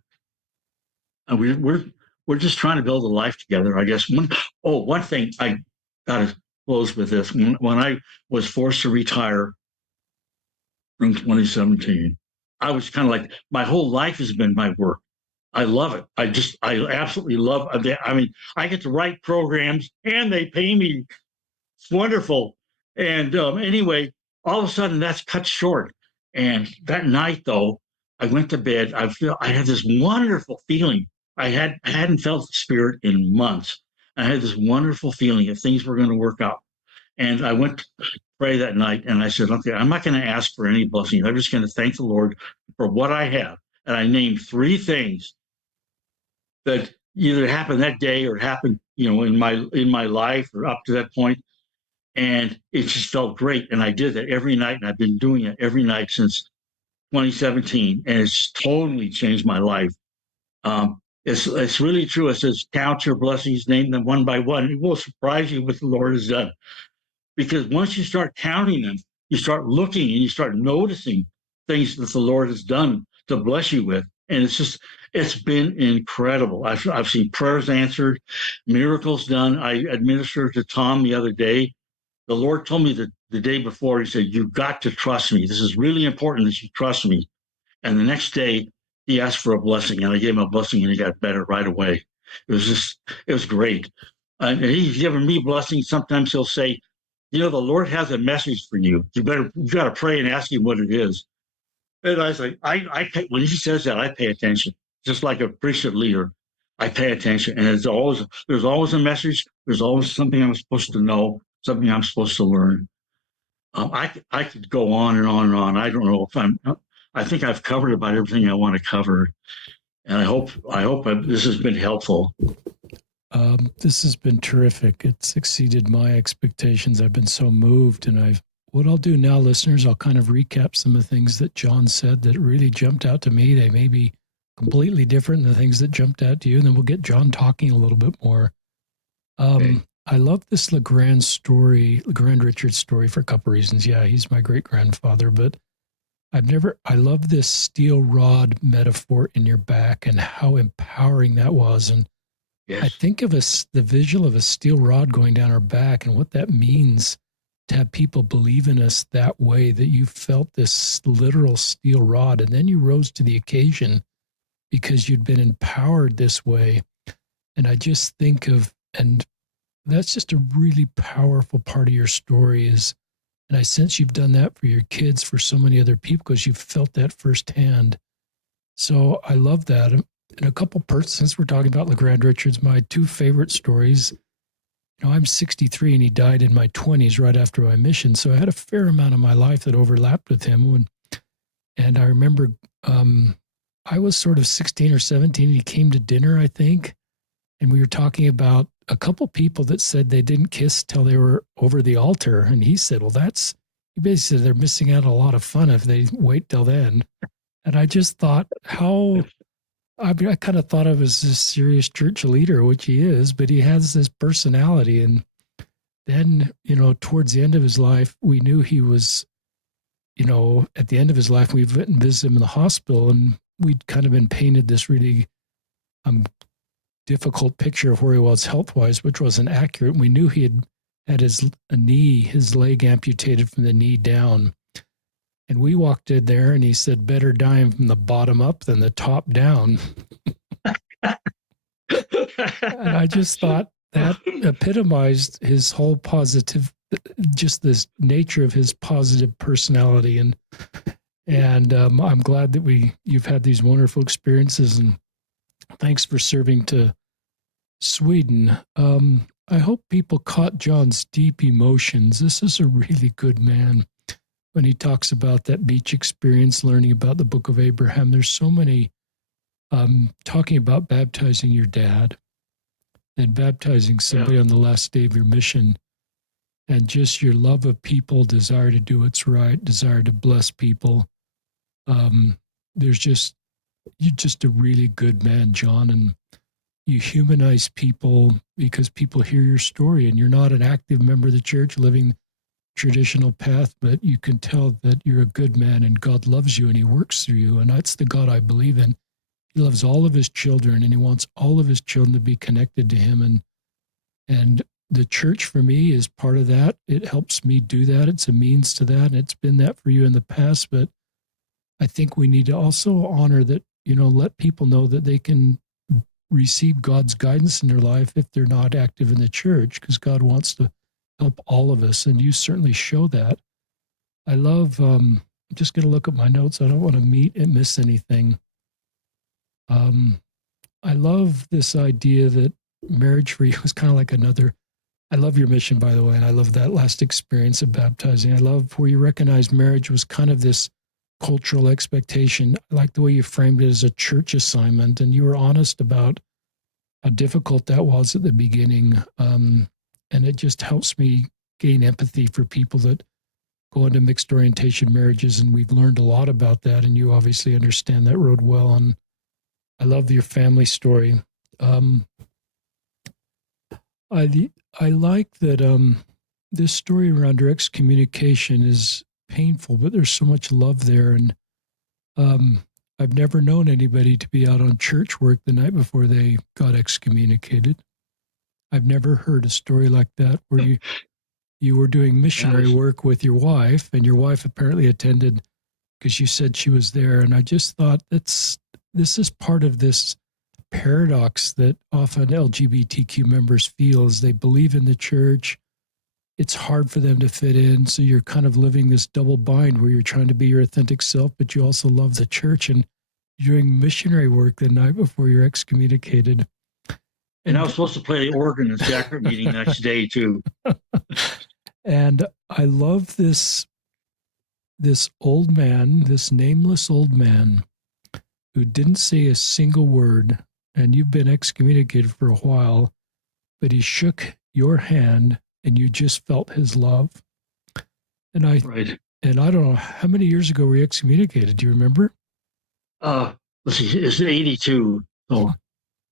just trying to build a life together, I guess. One thing I gotta close with this. When I was forced to retire in 2017, I was kind of like, my whole life has been my work. I love it. I absolutely love it. I mean, I get to write programs and they pay me. It's wonderful. And anyway, all of a sudden that's cut short. And that night, though, I went to bed. I had this wonderful feeling. I hadn't felt the Spirit in months. I had this wonderful feeling that things were going to work out. And I went to pray that night, and I said, okay, I'm not going to ask for any blessings. I'm just going to thank the Lord for what I have. And I named 3 things that either happened that day or happened, in my life or up to that point. And it just felt great. And I did that every night, and I've been doing it every night since 2017, and it's totally changed my life. It's really true. It says, count your blessings, name them one by one. It will surprise you what the Lord has done. Because once you start counting them, you start looking and you start noticing things that the Lord has done to bless you with. And it's been incredible. I've seen prayers answered, miracles done. I administered to Tom the other day. The Lord told me the day before, he said, you've got to trust me. This is really important that you trust me. And the next day, he asked for a blessing, and I gave him a blessing, and he got better right away. It was great. And he's given me blessings. Sometimes he'll say, the Lord has a message for you. You got to pray and ask him what it is. And I was like, when he says that, I pay attention. Just like a priesthood leader, I pay attention. And there's always a message. There's always something I'm supposed to know, something I'm supposed to learn. I could go on and on and on. I don't know if I think I've covered about everything I want to cover, and I hope this has been helpful. This has been terrific. It's exceeded my expectations. I've been so moved, and what I'll do now, listeners, I'll kind of recap some of the things that John said that really jumped out to me. They may be completely different than the things that jumped out to you, and then we'll get John talking a little bit more. Okay. I love this LeGrand Richards story for a couple reasons. Yeah, he's my great-grandfather, but I love this steel rod metaphor in your back and how empowering that was. And yes. I think of the visual of a steel rod going down our back and what that means to have people believe in us that way, that you felt this literal steel rod, and then you rose to the occasion because you'd been empowered this way. And I just think of, and that's just a really powerful part of your story is, and I sense you've done that for your kids, for so many other people, because you've felt that firsthand. So I love that. And a couple since we're talking about LeGrand Richards, my two favorite stories, I'm 63 and he died in my 20s right after my mission. So I had a fair amount of my life that overlapped with him. And I remember I was sort of 16 or 17 and he came to dinner, I think. And we were talking about a couple people that said they didn't kiss till they were over the altar. And he said, well, he basically said they're missing out on a lot of fun if they wait till then. And I just thought I kind of thought of him as this serious church leader, which he is, but he has this personality. And then, towards the end of his life, we knew he was, at the end of his life, we went and visited him in the hospital, and we'd kind of been painted this really difficult picture of where he was health-wise, which wasn't accurate. And we knew he had his leg amputated from the knee down. And we walked in there and he said, better dying from the bottom up than the top down. And I just thought that epitomized his whole positive, just this nature of his positive personality. And I'm glad that you've had these wonderful experiences, and thanks for serving to Sweden. I hope people caught John's deep emotions. This is a really good man. When he talks about that beach experience, learning about the Book of Abraham, there's so many talking about baptizing your dad and baptizing somebody on the last day of your mission, and just your love of people, desire to do what's right, desire to bless people. You're just a really good man, John, and you humanize people because people hear your story, and you're not an active member of the church living traditional path, but you can tell that you're a good man and God loves you and he works through you. And that's the God I believe in. He loves all of his children and he wants all of his children to be connected to him. And the church for me is part of that. It helps me do that. It's a means to that. And it's been that for you in the past. But I think we need to also honor that, let people know that they can receive God's guidance in their life if they're not active in the church, because God wants to help all of us, and you certainly show that. I love, I'm just going to look at my notes. I don't want to miss anything. I love this idea that marriage for you is kind of like I love your mission, by the way, and I love that last experience of baptizing. I love where you recognize marriage was kind of this cultural expectation. I like the way you framed it as a church assignment, and you were honest about how difficult that was at the beginning. And it just helps me gain empathy for people that go into mixed orientation marriages. And we've learned a lot about that. And you obviously understand that road well. And I love your family story. I like that this story around your excommunication is painful, but there's so much love there. And I've never known anybody to be out on church work the night before they got excommunicated. I've never heard a story like that where you were doing missionary work with your wife, and your wife apparently attended because you said she was there. And I just thought this is part of this paradox that often LGBTQ members feel as they believe in the church. It's hard for them to fit in. So you're kind of living this double bind where you're trying to be your authentic self, but you also love the church, and you're doing missionary work the night before you're excommunicated. And I was supposed to play the organ in sacrament meeting next day too. And I love this old man, this nameless old man who didn't say a single word, and you've been excommunicated for a while, but he shook your hand and you just felt his love. And I don't know, how many years ago were you excommunicated? Do you remember? Let's see, it's 82. Oh,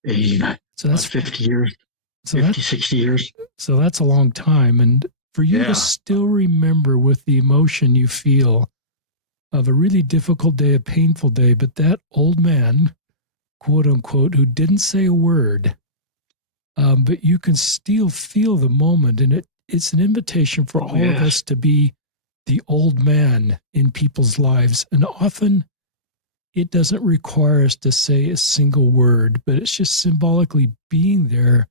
89. So that's 50 years, 60 years. So that's a long time. And for you to still remember with the emotion you feel of a really difficult day, a painful day, but that old man, quote unquote, who didn't say a word, but you can still feel the moment. And it's an invitation for all of us to be the old man in people's lives. And often it doesn't require us to say a single word, but it's just symbolically being there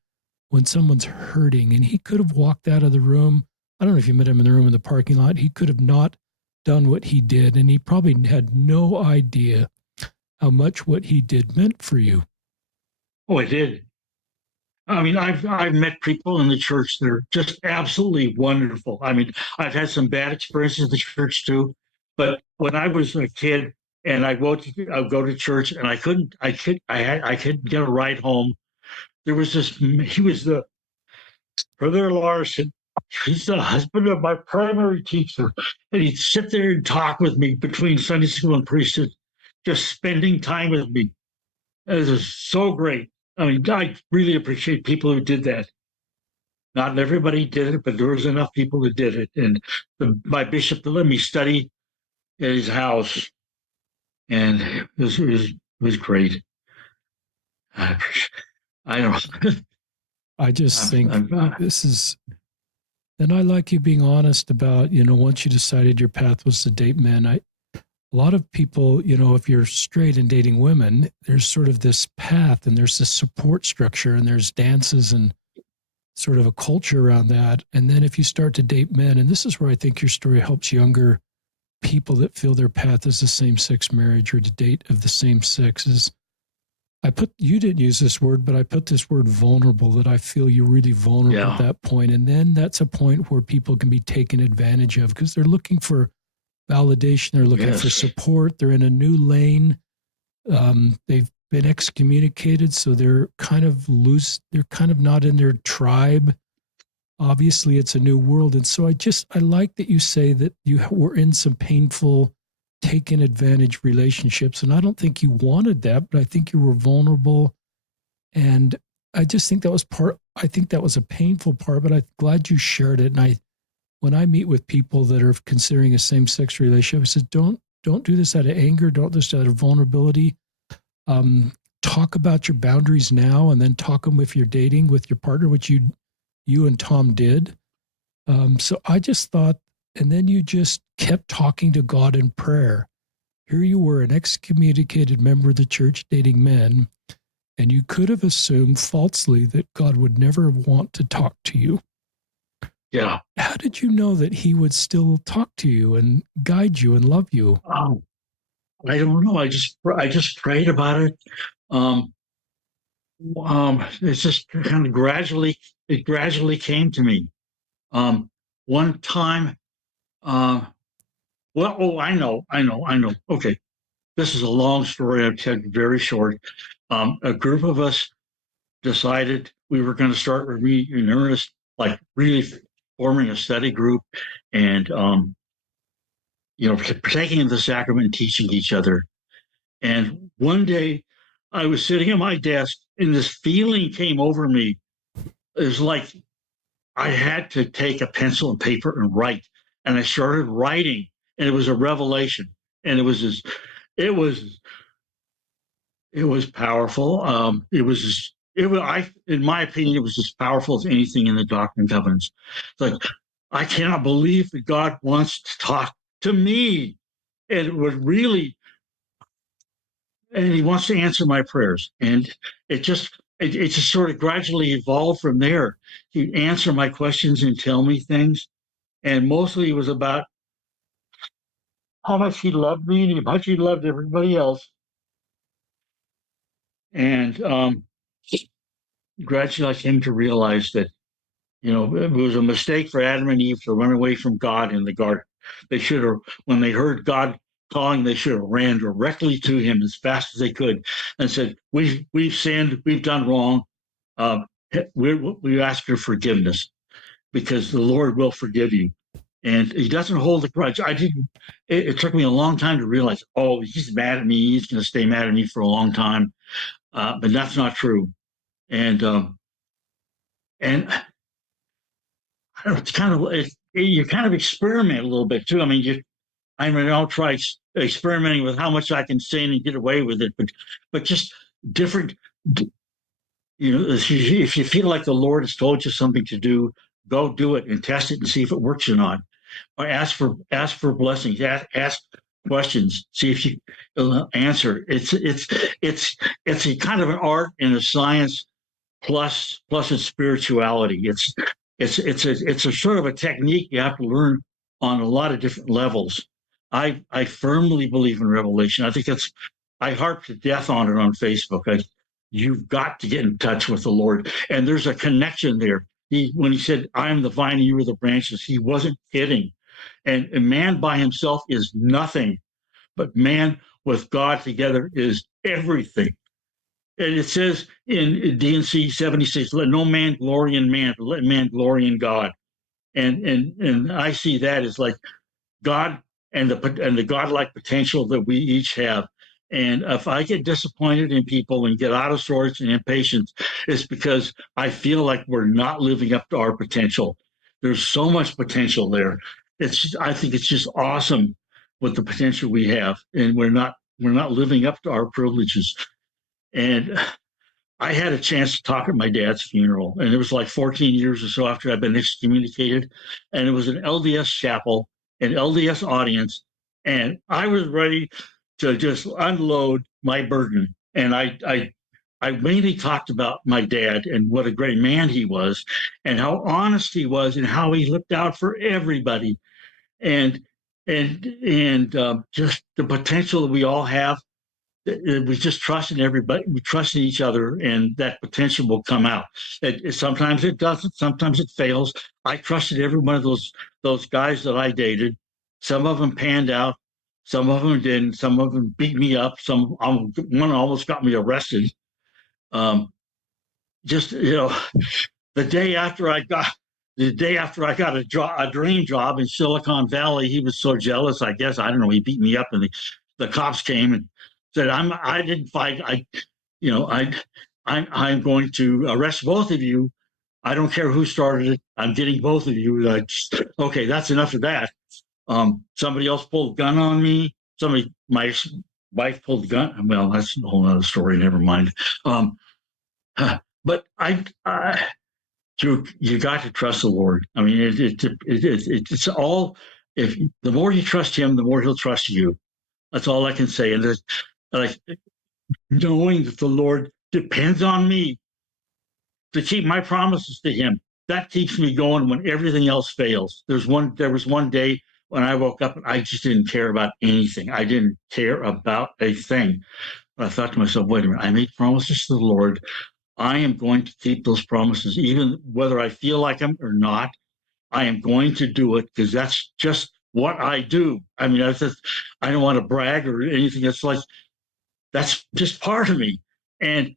when someone's hurting. And he could have walked out of the room. I don't know if you met him in the room in the parking lot. He could have not done what he did. And he probably had no idea how much what he did meant for you. Oh, it did. I mean, I've met people in the church that are just absolutely wonderful. I mean, I've had some bad experiences in the church too, but when I was a kid and I'd go to church and I couldn't get a ride home. There was he was Brother Larson. He's the husband of my primary teacher, and he'd sit there and talk with me between Sunday school and priesthood, just spending time with me. It was so great. I mean, I really appreciate people who did that. Not everybody did it, but there was enough people that did it. And my bishop let me study at his house, and it was great. I don't. I just think this is, and I like you being honest about, once you decided your path was to date men. A lot of people, if you're straight and dating women, there's sort of this path and there's this support structure and there's dances and sort of a culture around that. And then if you start to date men, and this is where I think your story helps younger people that feel their path is the same-sex marriage or to date of the same sex, is you didn't use this word, but I put this word vulnerable, that I feel you're really vulnerable at that point. And then that's a point where people can be taken advantage of because they're looking for validation. They're looking for support. They're in a new lane. They've been excommunicated. So they're kind of loose. They're kind of not in their tribe. Obviously it's a new world. And so I like that you say that you were in some painful, taken advantage relationships. And I don't think you wanted that, but I think you were vulnerable. And I just think that was a painful part, but I'm glad you shared it. And when I meet with people that are considering a same-sex relationship, I said, don't do this out of anger. Don't do this out of vulnerability. Talk about your boundaries now, and then talk them if you're dating with your partner, which you and Tom did. So I just thought, and then you just kept talking to God in prayer. Here you were, an excommunicated member of the church dating men, and you could have assumed falsely that God would never want to talk to you. Yeah. How did you know that he would still talk to you and guide you and love you? I don't know. I just prayed about it. It's just kind of gradually came to me. One time, I know. Okay. This is a long story. I'll tell you very short. A group of us decided we were going to start in earnest, like really forming a study group and, partaking of the sacrament and teaching each other. And one day I was sitting at my desk and this feeling came over me. It was like I had to take a pencil and paper and write. And I started writing, and it was a revelation. And it was powerful. In my opinion, it was as powerful as anything in the Doctrine and Covenants. It's like, I cannot believe that God wants to talk to me. And it would really, and he wants to answer my prayers. And it just sort of gradually evolved from there. He'd answer my questions and tell me things. And mostly it was about how much he loved me and how much he loved everybody else. And gradually I came to realize that, it was a mistake for Adam and Eve to run away from God in the garden. They should have, when they heard God calling, they should have ran directly to him as fast as they could and said, we've sinned, we've done wrong. We ask for forgiveness because the Lord will forgive you. And he doesn't hold a grudge. It took me a long time to realize, he's mad at me. He's going to stay mad at me for a long time. But that's not true. And I don't know, it's kind of, you kind of experiment a little bit too. I mean, I'll try experimenting with how much I can sin and get away with it, but just different, if you feel like the Lord has told you something to do, go do it and test it and see if it works or not. Or ask for blessings, ask questions, see if you answer. It's a kind of an art and a science plus it's spirituality. It's a sort of a technique you have to learn on a lot of different levels. I firmly believe in revelation. I think I harp to death on it on Facebook. You've got to get in touch with the Lord, and there's a connection there. When he said, "I am the vine, and you are the branches," he wasn't kidding. And man by himself is nothing, but man with God together is everything. And it says in D&C 76, "Let no man glory in man, but let man glory in God." And I see that as like God and the godlike potential that we each have. And if I get disappointed in people and get out of sorts and impatient, it's because I feel like we're not living up to our potential. There's so much potential there. I think it's just awesome with the potential we have, and we're not living up to our privileges. And I had a chance to talk at my dad's funeral, and it was like 14 years or so after I'd been excommunicated, and it was an LDS chapel, an LDS audience, and I was ready to just unload my burden. And I mainly talked about my dad and what a great man he was, and how honest he was, and how he looked out for everybody, and just the potential that we all have. We just trust in everybody. We trust in each other, and that potential will come out. Sometimes it doesn't. Sometimes it fails. I trusted every one of those guys that I dated. Some of them panned out. Some of them didn't. Some of them beat me up. One almost got me arrested. Just the day after I got a dream job in Silicon Valley, he was so jealous. I guess, I don't know. He beat me up, and the cops came and said, "I didn't fight. I'm going to arrest both of you. I don't care who started it. I'm getting both of you." Okay, that's enough of that. Somebody else pulled a gun on me. My wife pulled a gun. Well, that's a whole other story. Never mind. But you got to trust the Lord. I mean, it's all. If the more you trust Him, the more He'll trust you. That's all I can say. And like knowing that the Lord depends on me to keep my promises to Him, that keeps me going when everything else fails. There was one day when I woke up and I just didn't care about anything. I didn't care about a thing. But I thought to myself, wait a minute, I made promises to the Lord. I am going to keep those promises, even whether I feel like them or not. I am going to do it, because that's just what I do. I mean, I don't want to brag or anything. It's like, that's just part of me. And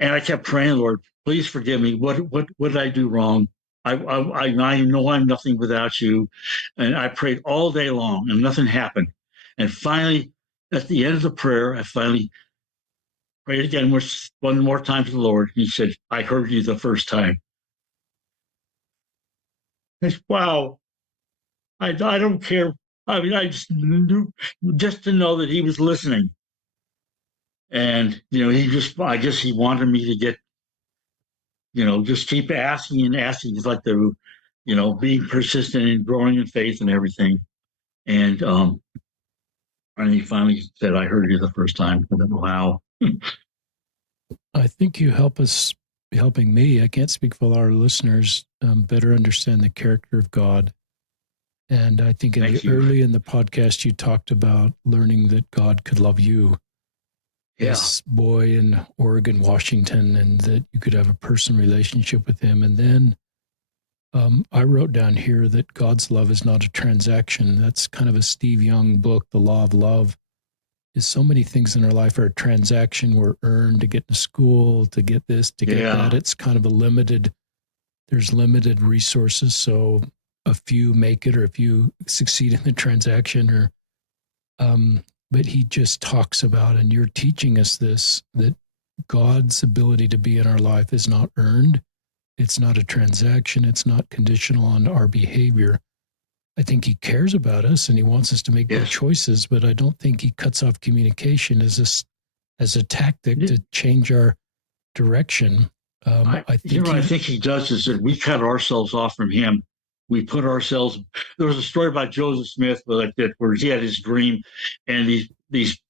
I kept praying, "Lord, please forgive me. What did I do wrong? I know I'm nothing without you." And I prayed all day long, and nothing happened. And finally, at the end of the prayer, I finally prayed again one more time to the Lord. And He said, "I heard you the first time." Wow. I don't care. I mean, I just knew, just to know that He was listening. And, I guess He wanted me to get, just keep asking and asking. It's like being persistent and growing in faith and everything. And He finally said, "I heard you the first time." I went, wow. I think you helping me. I can't speak for our listeners, better understand the character of God. And I think early in the podcast, you talked about learning that God could love you, this boy in Oregon, Washington, and that you could have a personal relationship with Him. And then I wrote down here that God's love is not a transaction. That's kind of a Steve Young book, The Law of Love. Is so many things in our life are a transaction. We're earned to get to school, to get this, to get that. It's kind of there's limited resources. So a few make it, or a few succeed in the transaction, but He just talks about, and you're teaching us this, that God's ability to be in our life is not earned. It's not a transaction. It's not conditional on our behavior. I think He cares about us and He wants us to make good choices, but I don't think He cuts off communication as a tactic to change our direction. I think I think he does is that we cut ourselves off from him. We put ourselves. There was a story about Joseph Smith, like that, where he had his dream, and his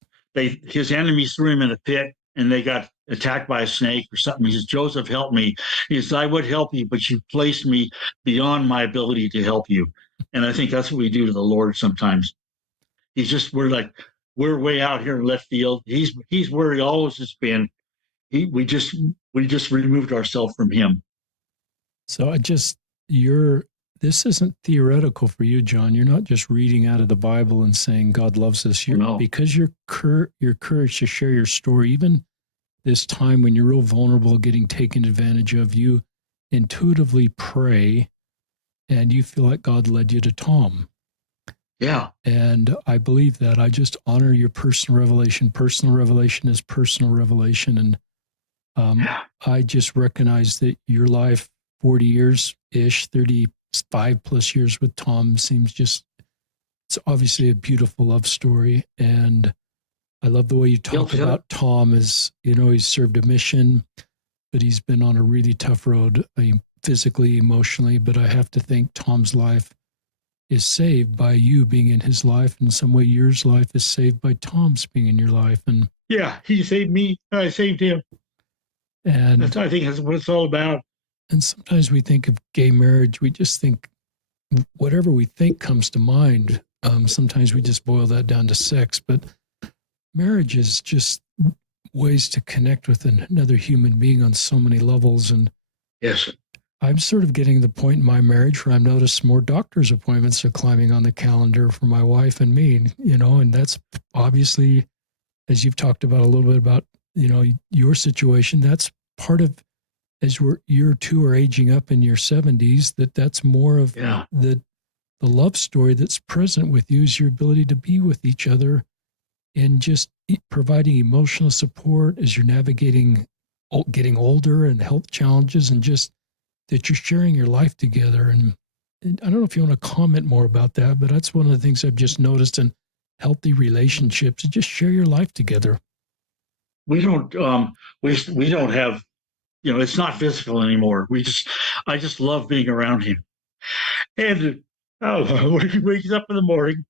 enemies threw him in a pit, and they got attacked by a snake or something. He says, "Joseph, help me." He says, "I would help you, but you placed me beyond my ability to help you." And I think that's what we do to the Lord sometimes. We're way out here in left field. He's where he always has been. We just removed ourselves from him. so. This isn't theoretical for you, John. You're not just reading out of the Bible and saying God loves us. Because your courage to share your story, even this time when you're real vulnerable, getting taken advantage of, you intuitively pray, and you feel like God led you to Tom. Yeah. And I believe that. I just honor your personal revelation. Personal revelation is personal revelation. And I just recognize that your life, 40 years-ish, 35 plus years with Tom, it's obviously a beautiful love story. And I love the way you talk about Tom as, he's served a mission, but he's been on a really tough road, physically, emotionally. But I have to think Tom's life is saved by you being in his life. In some way, your life is saved by Tom's being in your life. And yeah, he saved me, and I saved him. And I think that's what it's all about. And sometimes we think of gay marriage, we just think whatever we think comes to mind. Sometimes we just boil that down to sex, but marriage is just ways to connect with another human being on so many levels. And yes, I'm sort of getting to the point in my marriage where I've noticed more doctor's appointments are climbing on the calendar for my wife and me, and that's obviously, as you've talked about a little bit about, your situation, that's part of, as you two are aging up in your 70s, that's more of the love story that's present with you, is your ability to be with each other and just providing emotional support as you're navigating getting older and health challenges, and just that you're sharing your life together. And I don't know if you want to comment more about that, but that's one of the things I've just noticed in healthy relationships, is just share your life together. We don't have, it's not physical anymore. I just love being around him. And when he wakes up in the morning,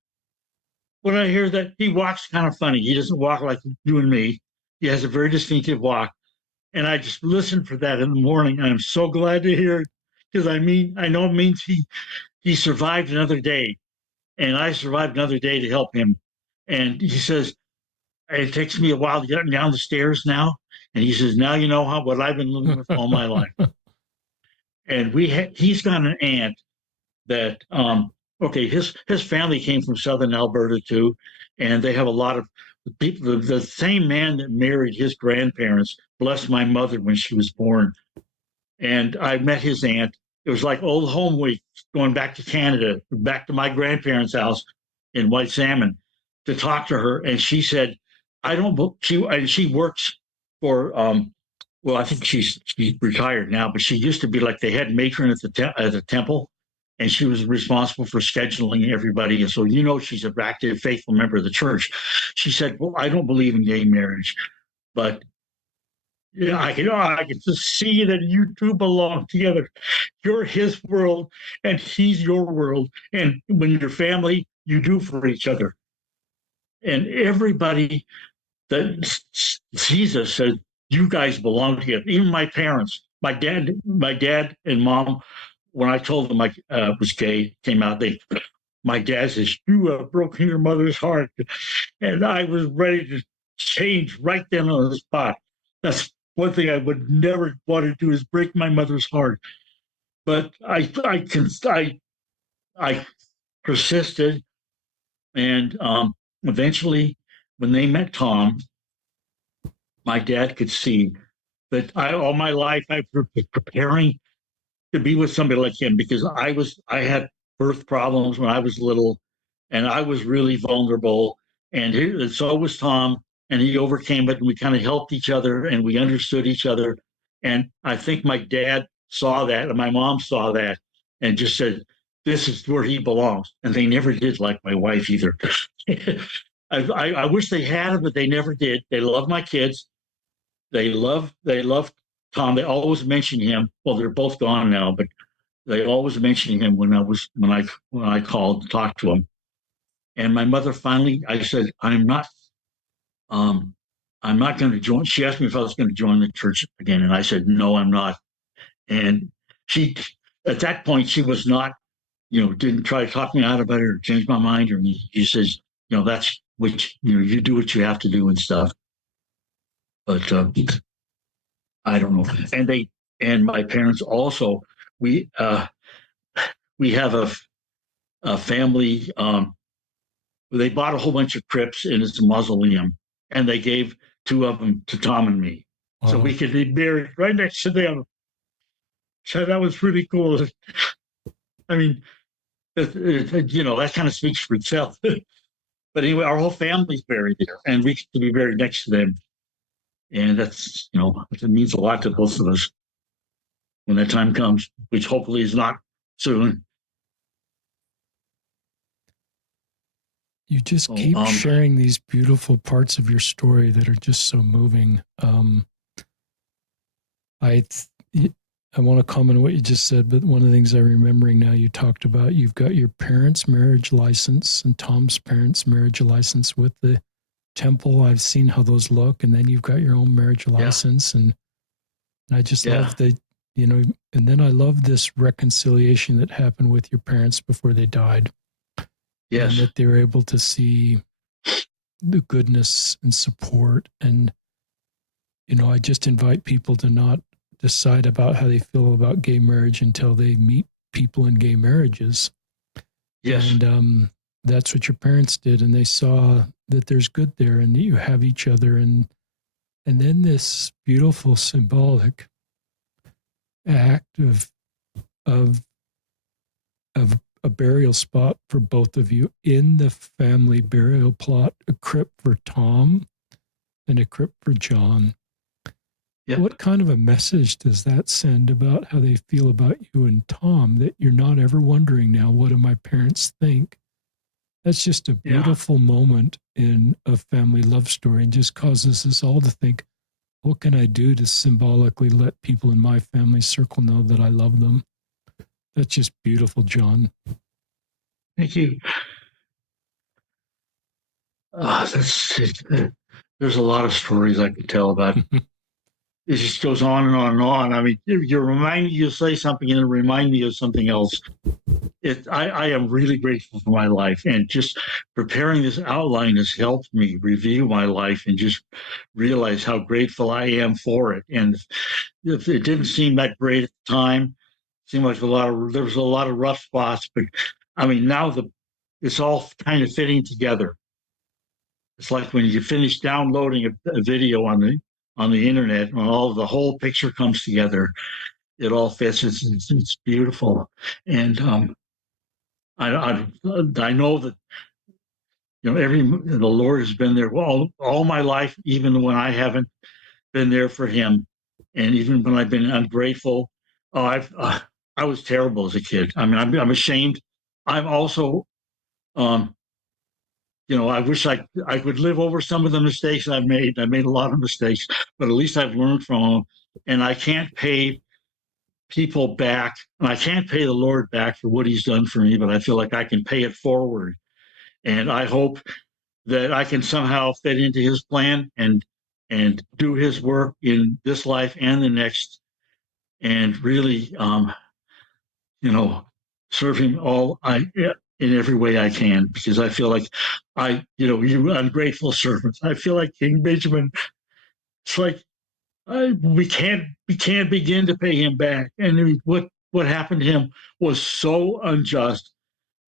when I hear that, he walks kind of funny. He doesn't walk like you and me. He has a very distinctive walk. And I just listen for that in the morning. I'm so glad to hear it, because I know it means he survived another day, and I survived another day to help him. And he says, it takes me a while to get down the stairs now. And he says, now you know what I've been living with all my life. And he's got an aunt that, his family came from Southern Alberta too. And they have a lot of people, the same man that married his grandparents blessed my mother when she was born. And I met his aunt. It was like old home week, going back to Canada, back to my grandparents' house in White Salmon, to talk to her. And she said, she works for, I think she's retired now, but she used to be like the head matron at the temple. And she was responsible for scheduling everybody. And so, she's an active, faithful member of the church. She said, well, I don't believe in gay marriage, but I can just see that you two belong together. You're his world and he's your world. And when you're family, you do for each other. And everybody that sees us says, you guys belong together. Even my parents, my dad and mom, when I told them I was gay, came out, my dad says, you have broken your mother's heart. And I was ready to change right then on the spot. That's one thing I would never want to do, is break my mother's heart. But I persisted. And eventually, when they met Tom, my dad could see that all my life I've been preparing to be with somebody like him, because I had birth problems when I was little, and I was really vulnerable, and so was Tom, and he overcame it, and we kind of helped each other, and we understood each other. And I think my dad saw that, and my mom saw that, and just said, this is where he belongs. And they never did, like my wife either. I wish they had, but they never did. They love my kids. They love Tom, they always mention him. Well, they're both gone now, but they always mention him when I called to talk to him. And my mother finally, I said, I'm not going to join. She asked me if I was going to join the church again, and I said, no, I'm not. And she, at that point, she was not, didn't try to talk me out about it or change my mind or anything. She says, that's what, you do what you have to do and stuff. But I don't know. And my parents also, we have a family, they bought a whole bunch of crypts and it's a mausoleum, and they gave 2 of them to Tom and me. Wow. So we could be buried right next to them. So that was really cool. I mean, that kind of speaks for itself. But anyway, our whole family's buried there, and we could be buried next to them. And that's, it means a lot to both of us when that time comes, which hopefully is not soon. You just keep sharing these beautiful parts of your story that are just so moving. I want to comment on what you just said, but one of the things I'm remembering now, you talked about, you've got your parents' marriage license and Tom's parents' marriage license with the temple. I've seen how those look, and then you've got your own marriage license, and I just love that, and then I love this reconciliation that happened with your parents before they died. Yes. And that they were able to see the goodness and support. And, I just invite people to not decide about how they feel about gay marriage until they meet people in gay marriages. Yes. And that's what your parents did. And they saw that there's good there and that you have each other. And then this beautiful symbolic act of a burial spot for both of you in the family burial plot, a crypt for Tom and a crypt for John. Yep. What kind of a message does that send about how they feel about you and Tom, that you're not ever wondering now, what do my parents think? That's just a beautiful moment in a family love story, and just causes us all to think, what can I do to symbolically let people in my family circle know that I love them? That's just beautiful, John. Thank you. There's a lot of stories I could tell about. It just goes on and on and on. I mean, you say something and it remind me of something else. I am really grateful for my life, and just preparing this outline has helped me review my life and just realize how grateful I am for it. And if it didn't seem that great at the time, seemed like there was a lot of rough spots, but I mean, now it's all kind of fitting together. It's like when you finish downloading a video on the internet, and the whole picture comes together. It all fits. It's beautiful, and I know that the Lord has been there all my life, even when I haven't been there for Him, and even when I've been ungrateful. I was terrible as a kid. I mean, I'm ashamed. I'm also, I wish I could live over some of the mistakes I've made. I made a lot of mistakes, but at least I've learned from them. And I can't pay people back, and I can't pay the Lord back for what He's done for me, but I feel like I can pay it forward. And I hope that I can somehow fit into His plan and do His work in this life and the next, and really, serve Him in every way I can, because I feel like you ungrateful servants. I feel like King Benjamin. It's like we can't begin to pay him back, and what happened to him was so unjust,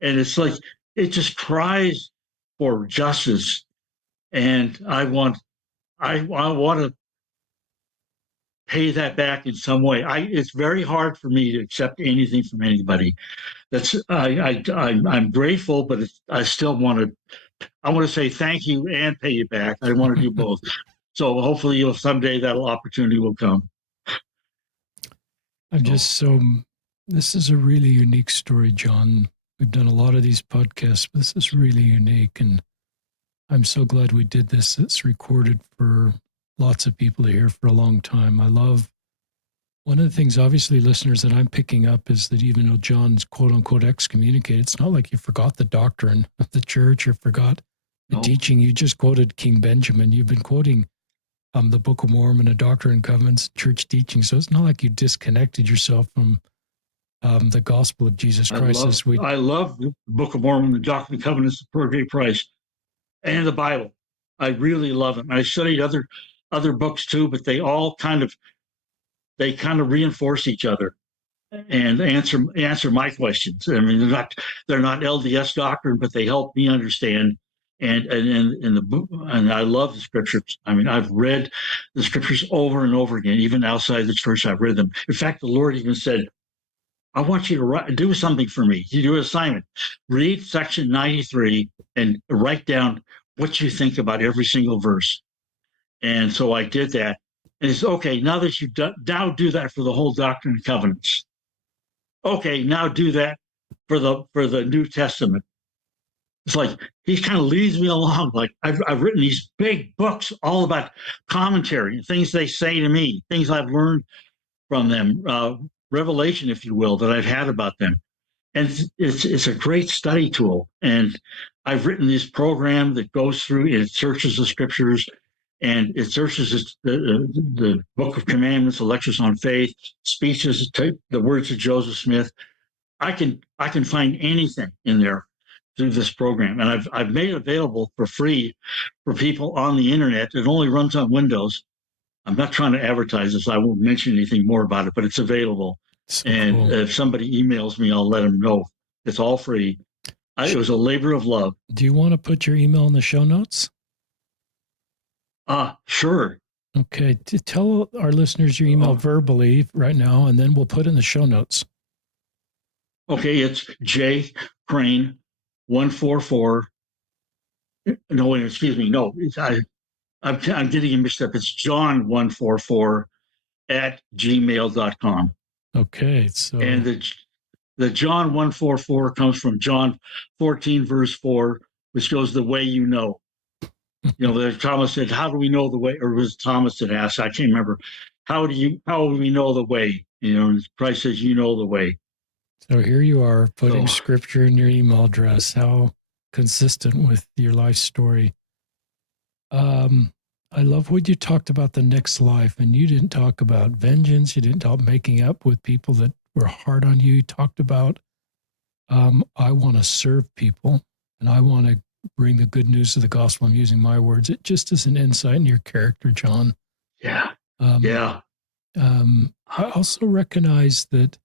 and it's like it just cries for justice, and I want to pay that back in some way. It's very hard for me to accept anything from anybody. I'm grateful, but I still want to say thank you and pay you back. I want to do both. So hopefully someday that opportunity will come. This is a really unique story, John. We've done a lot of these podcasts, but this is really unique, and I'm so glad we did this. It's recorded for lots of people to hear for a long time. I love One of the things, obviously, listeners, that I'm picking up is that even though John's quote unquote excommunicated, it's not like you forgot the doctrine of the church or forgot the No. teaching. You just quoted King Benjamin. You've been quoting the Book of Mormon, a Doctrine and Covenants, church teaching. So it's not like you disconnected yourself from the gospel of Jesus Christ. I love the Book of Mormon, the Doctrine and Covenants, the Pearl of Great Price, and the Bible. I really love them. I studied other books too, but they all kind of reinforce each other and answer my questions. I mean, they're not LDS doctrine, but they help me understand. And in the book, and I love the scriptures. I mean, I've read the scriptures over and over again, even outside the church. I've read them. In fact, the Lord even said, "I want you to do something for me. You do an assignment. Read section 93 and write down what you think about every single verse." And so I did that. And it's okay. Now that you've done, now do that for the whole Doctrine and Covenants. Okay, now do that for the New Testament. It's like he kind of leads me along. Like I've written these big books all about commentary, things they say to me, things I've learned from them, revelation, if you will, that I've had about them. And it's a great study tool. And I've written this program that goes through, it searches the scriptures, and it searches the Book of Commandments, the lectures on faith, speeches, the words of Joseph Smith. I can find anything in there through this program, and I've made it available for free for people on the internet. It only runs on Windows. I'm not trying to advertise this. I won't mention anything more about it, but it's available. So and cool. If somebody emails me, I'll let them know. It's all free. It was a labor of love. Do you want to put your email in the show notes? Sure. Okay. Tell our listeners your email verbally right now, and then we'll put it in the show notes. Okay. It's J Crane 144. No, excuse me. No, I'm getting it mixed up. It's John 144 at gmail.com. Okay. So, and the John 144 comes from John 14, verse 4, which goes, "The way you know." Thomas said, "How do we know the way?" Or was Thomas that asked? I can't remember. How will we know the way? Christ says, "You know the way." So here you are putting scripture in your email address. How consistent with your life story. I love what you talked about the next life, and you didn't talk about vengeance. You didn't talk making up with people that were hard on you. You talked about, I want to serve people, and I want to bring the good news of the gospel. I'm using my words. It just is an insight in your character, John. Yeah. I also recognize that,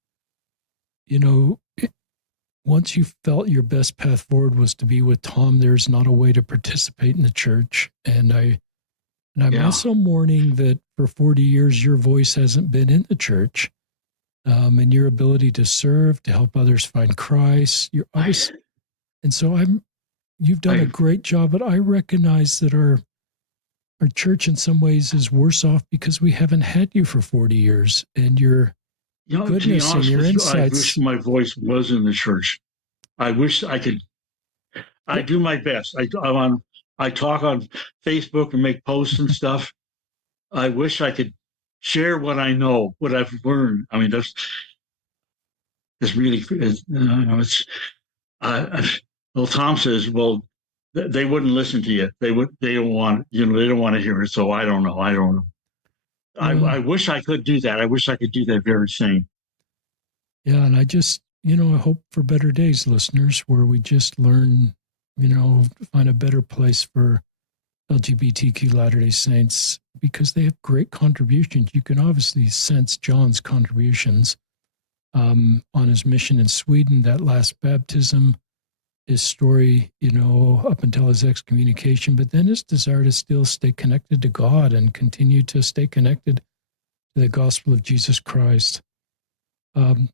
once you felt your best path forward was to be with Tom, there's not a way to participate in the church. And I'm also mourning that for 40 years, your voice hasn't been in the church, and your ability to serve, to help others find Christ. You've done a great job, but I recognize that our church in some ways is worse off because we haven't had you for 40 years, and your goodness and your insights. I wish my voice was in the church. I wish I could. I do my best. I talk on Facebook and make posts and stuff. I wish I could share what I know, what I've learned. I mean, it's really, well, Tom says, well, they wouldn't listen to you. They don't want to hear it. So I don't know. I wish I could do that. I wish I could do that very thing. Yeah. And I just, I hope for better days, listeners, where we just learn, find a better place for LGBTQ Latter-day Saints, because they have great contributions. You can obviously sense John's contributions on his mission in Sweden, that last baptism, his story, up until his excommunication, but then his desire to still stay connected to God and continue to stay connected to the gospel of Jesus Christ. I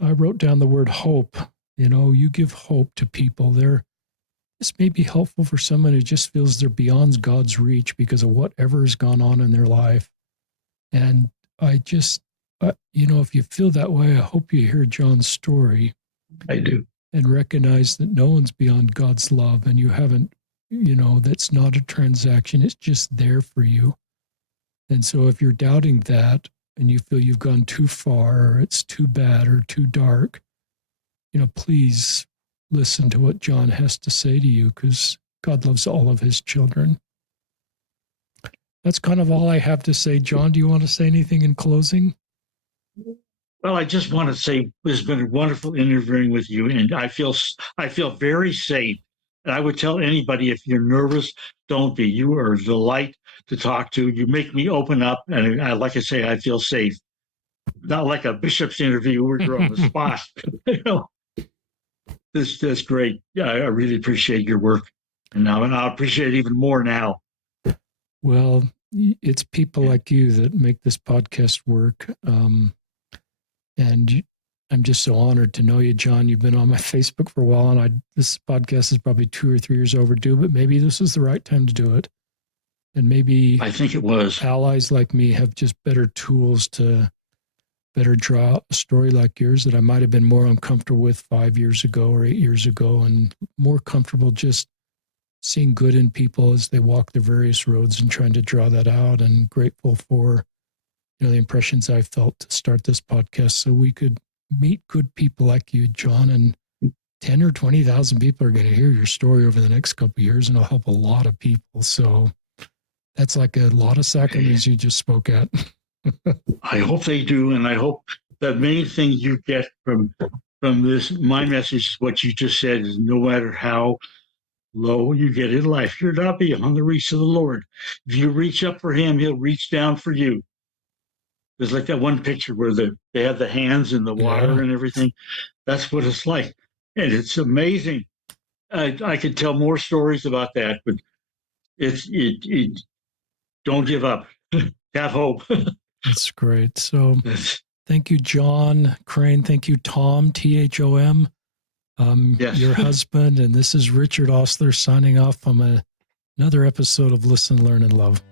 wrote down the word hope. You give hope to people. This may be helpful for someone who just feels they're beyond God's reach because of whatever has gone on in their life. And I just, if you feel that way, I hope you hear John's story. I do. And recognize that no one's beyond God's love, and you haven't, that's not a transaction. It's just there for you. And so if you're doubting that, and you feel you've gone too far, or it's too bad or too dark, please listen to what John has to say to you, because God loves all of his children. That's kind of all I have to say. John, do you want to say anything in closing? Well, I just want to say it's been wonderful interviewing with you, and I feel very safe. And I would tell anybody, if you're nervous, don't be. You are a delight to talk to. You make me open up, and like I say, I feel safe. Not like a bishop's interview where you're on the spot. That's great. Yeah, I really appreciate your work, and I appreciate it even more now. Well, it's people like you that make this podcast work. And I'm just so honored to know you, John. You've been on my Facebook for a while, and this podcast is probably 2 or 3 years overdue, but maybe this is the right time to do it. And maybe I think it was. Allies like me have just better tools to better draw a story like yours that I might have been more uncomfortable with 5 years ago or 8 years ago, and more comfortable just seeing good in people as they walk their various roads and trying to draw that out, and grateful for the impressions I felt to start this podcast so we could meet good people like you, John, and 10 or 20,000 people are going to hear your story over the next couple of years, and it'll help a lot of people. So that's like a lot of sacraments you just spoke at. I hope they do, and I hope the main thing you get from this, my message, what you just said, is no matter how low you get in life, you're not beyond the reach of the Lord. If you reach up for him, he'll reach down for you. There's like that one picture where they have the hands in the water and everything. That's what it's like. And it's amazing. I could tell more stories about that, but it don't give up. Have hope. That's great. So thank you, John Crane. Thank you, Tom, Thom, yes. Your husband. And this is Richard Ostler signing off from another episode of Listen, Learn, and Love.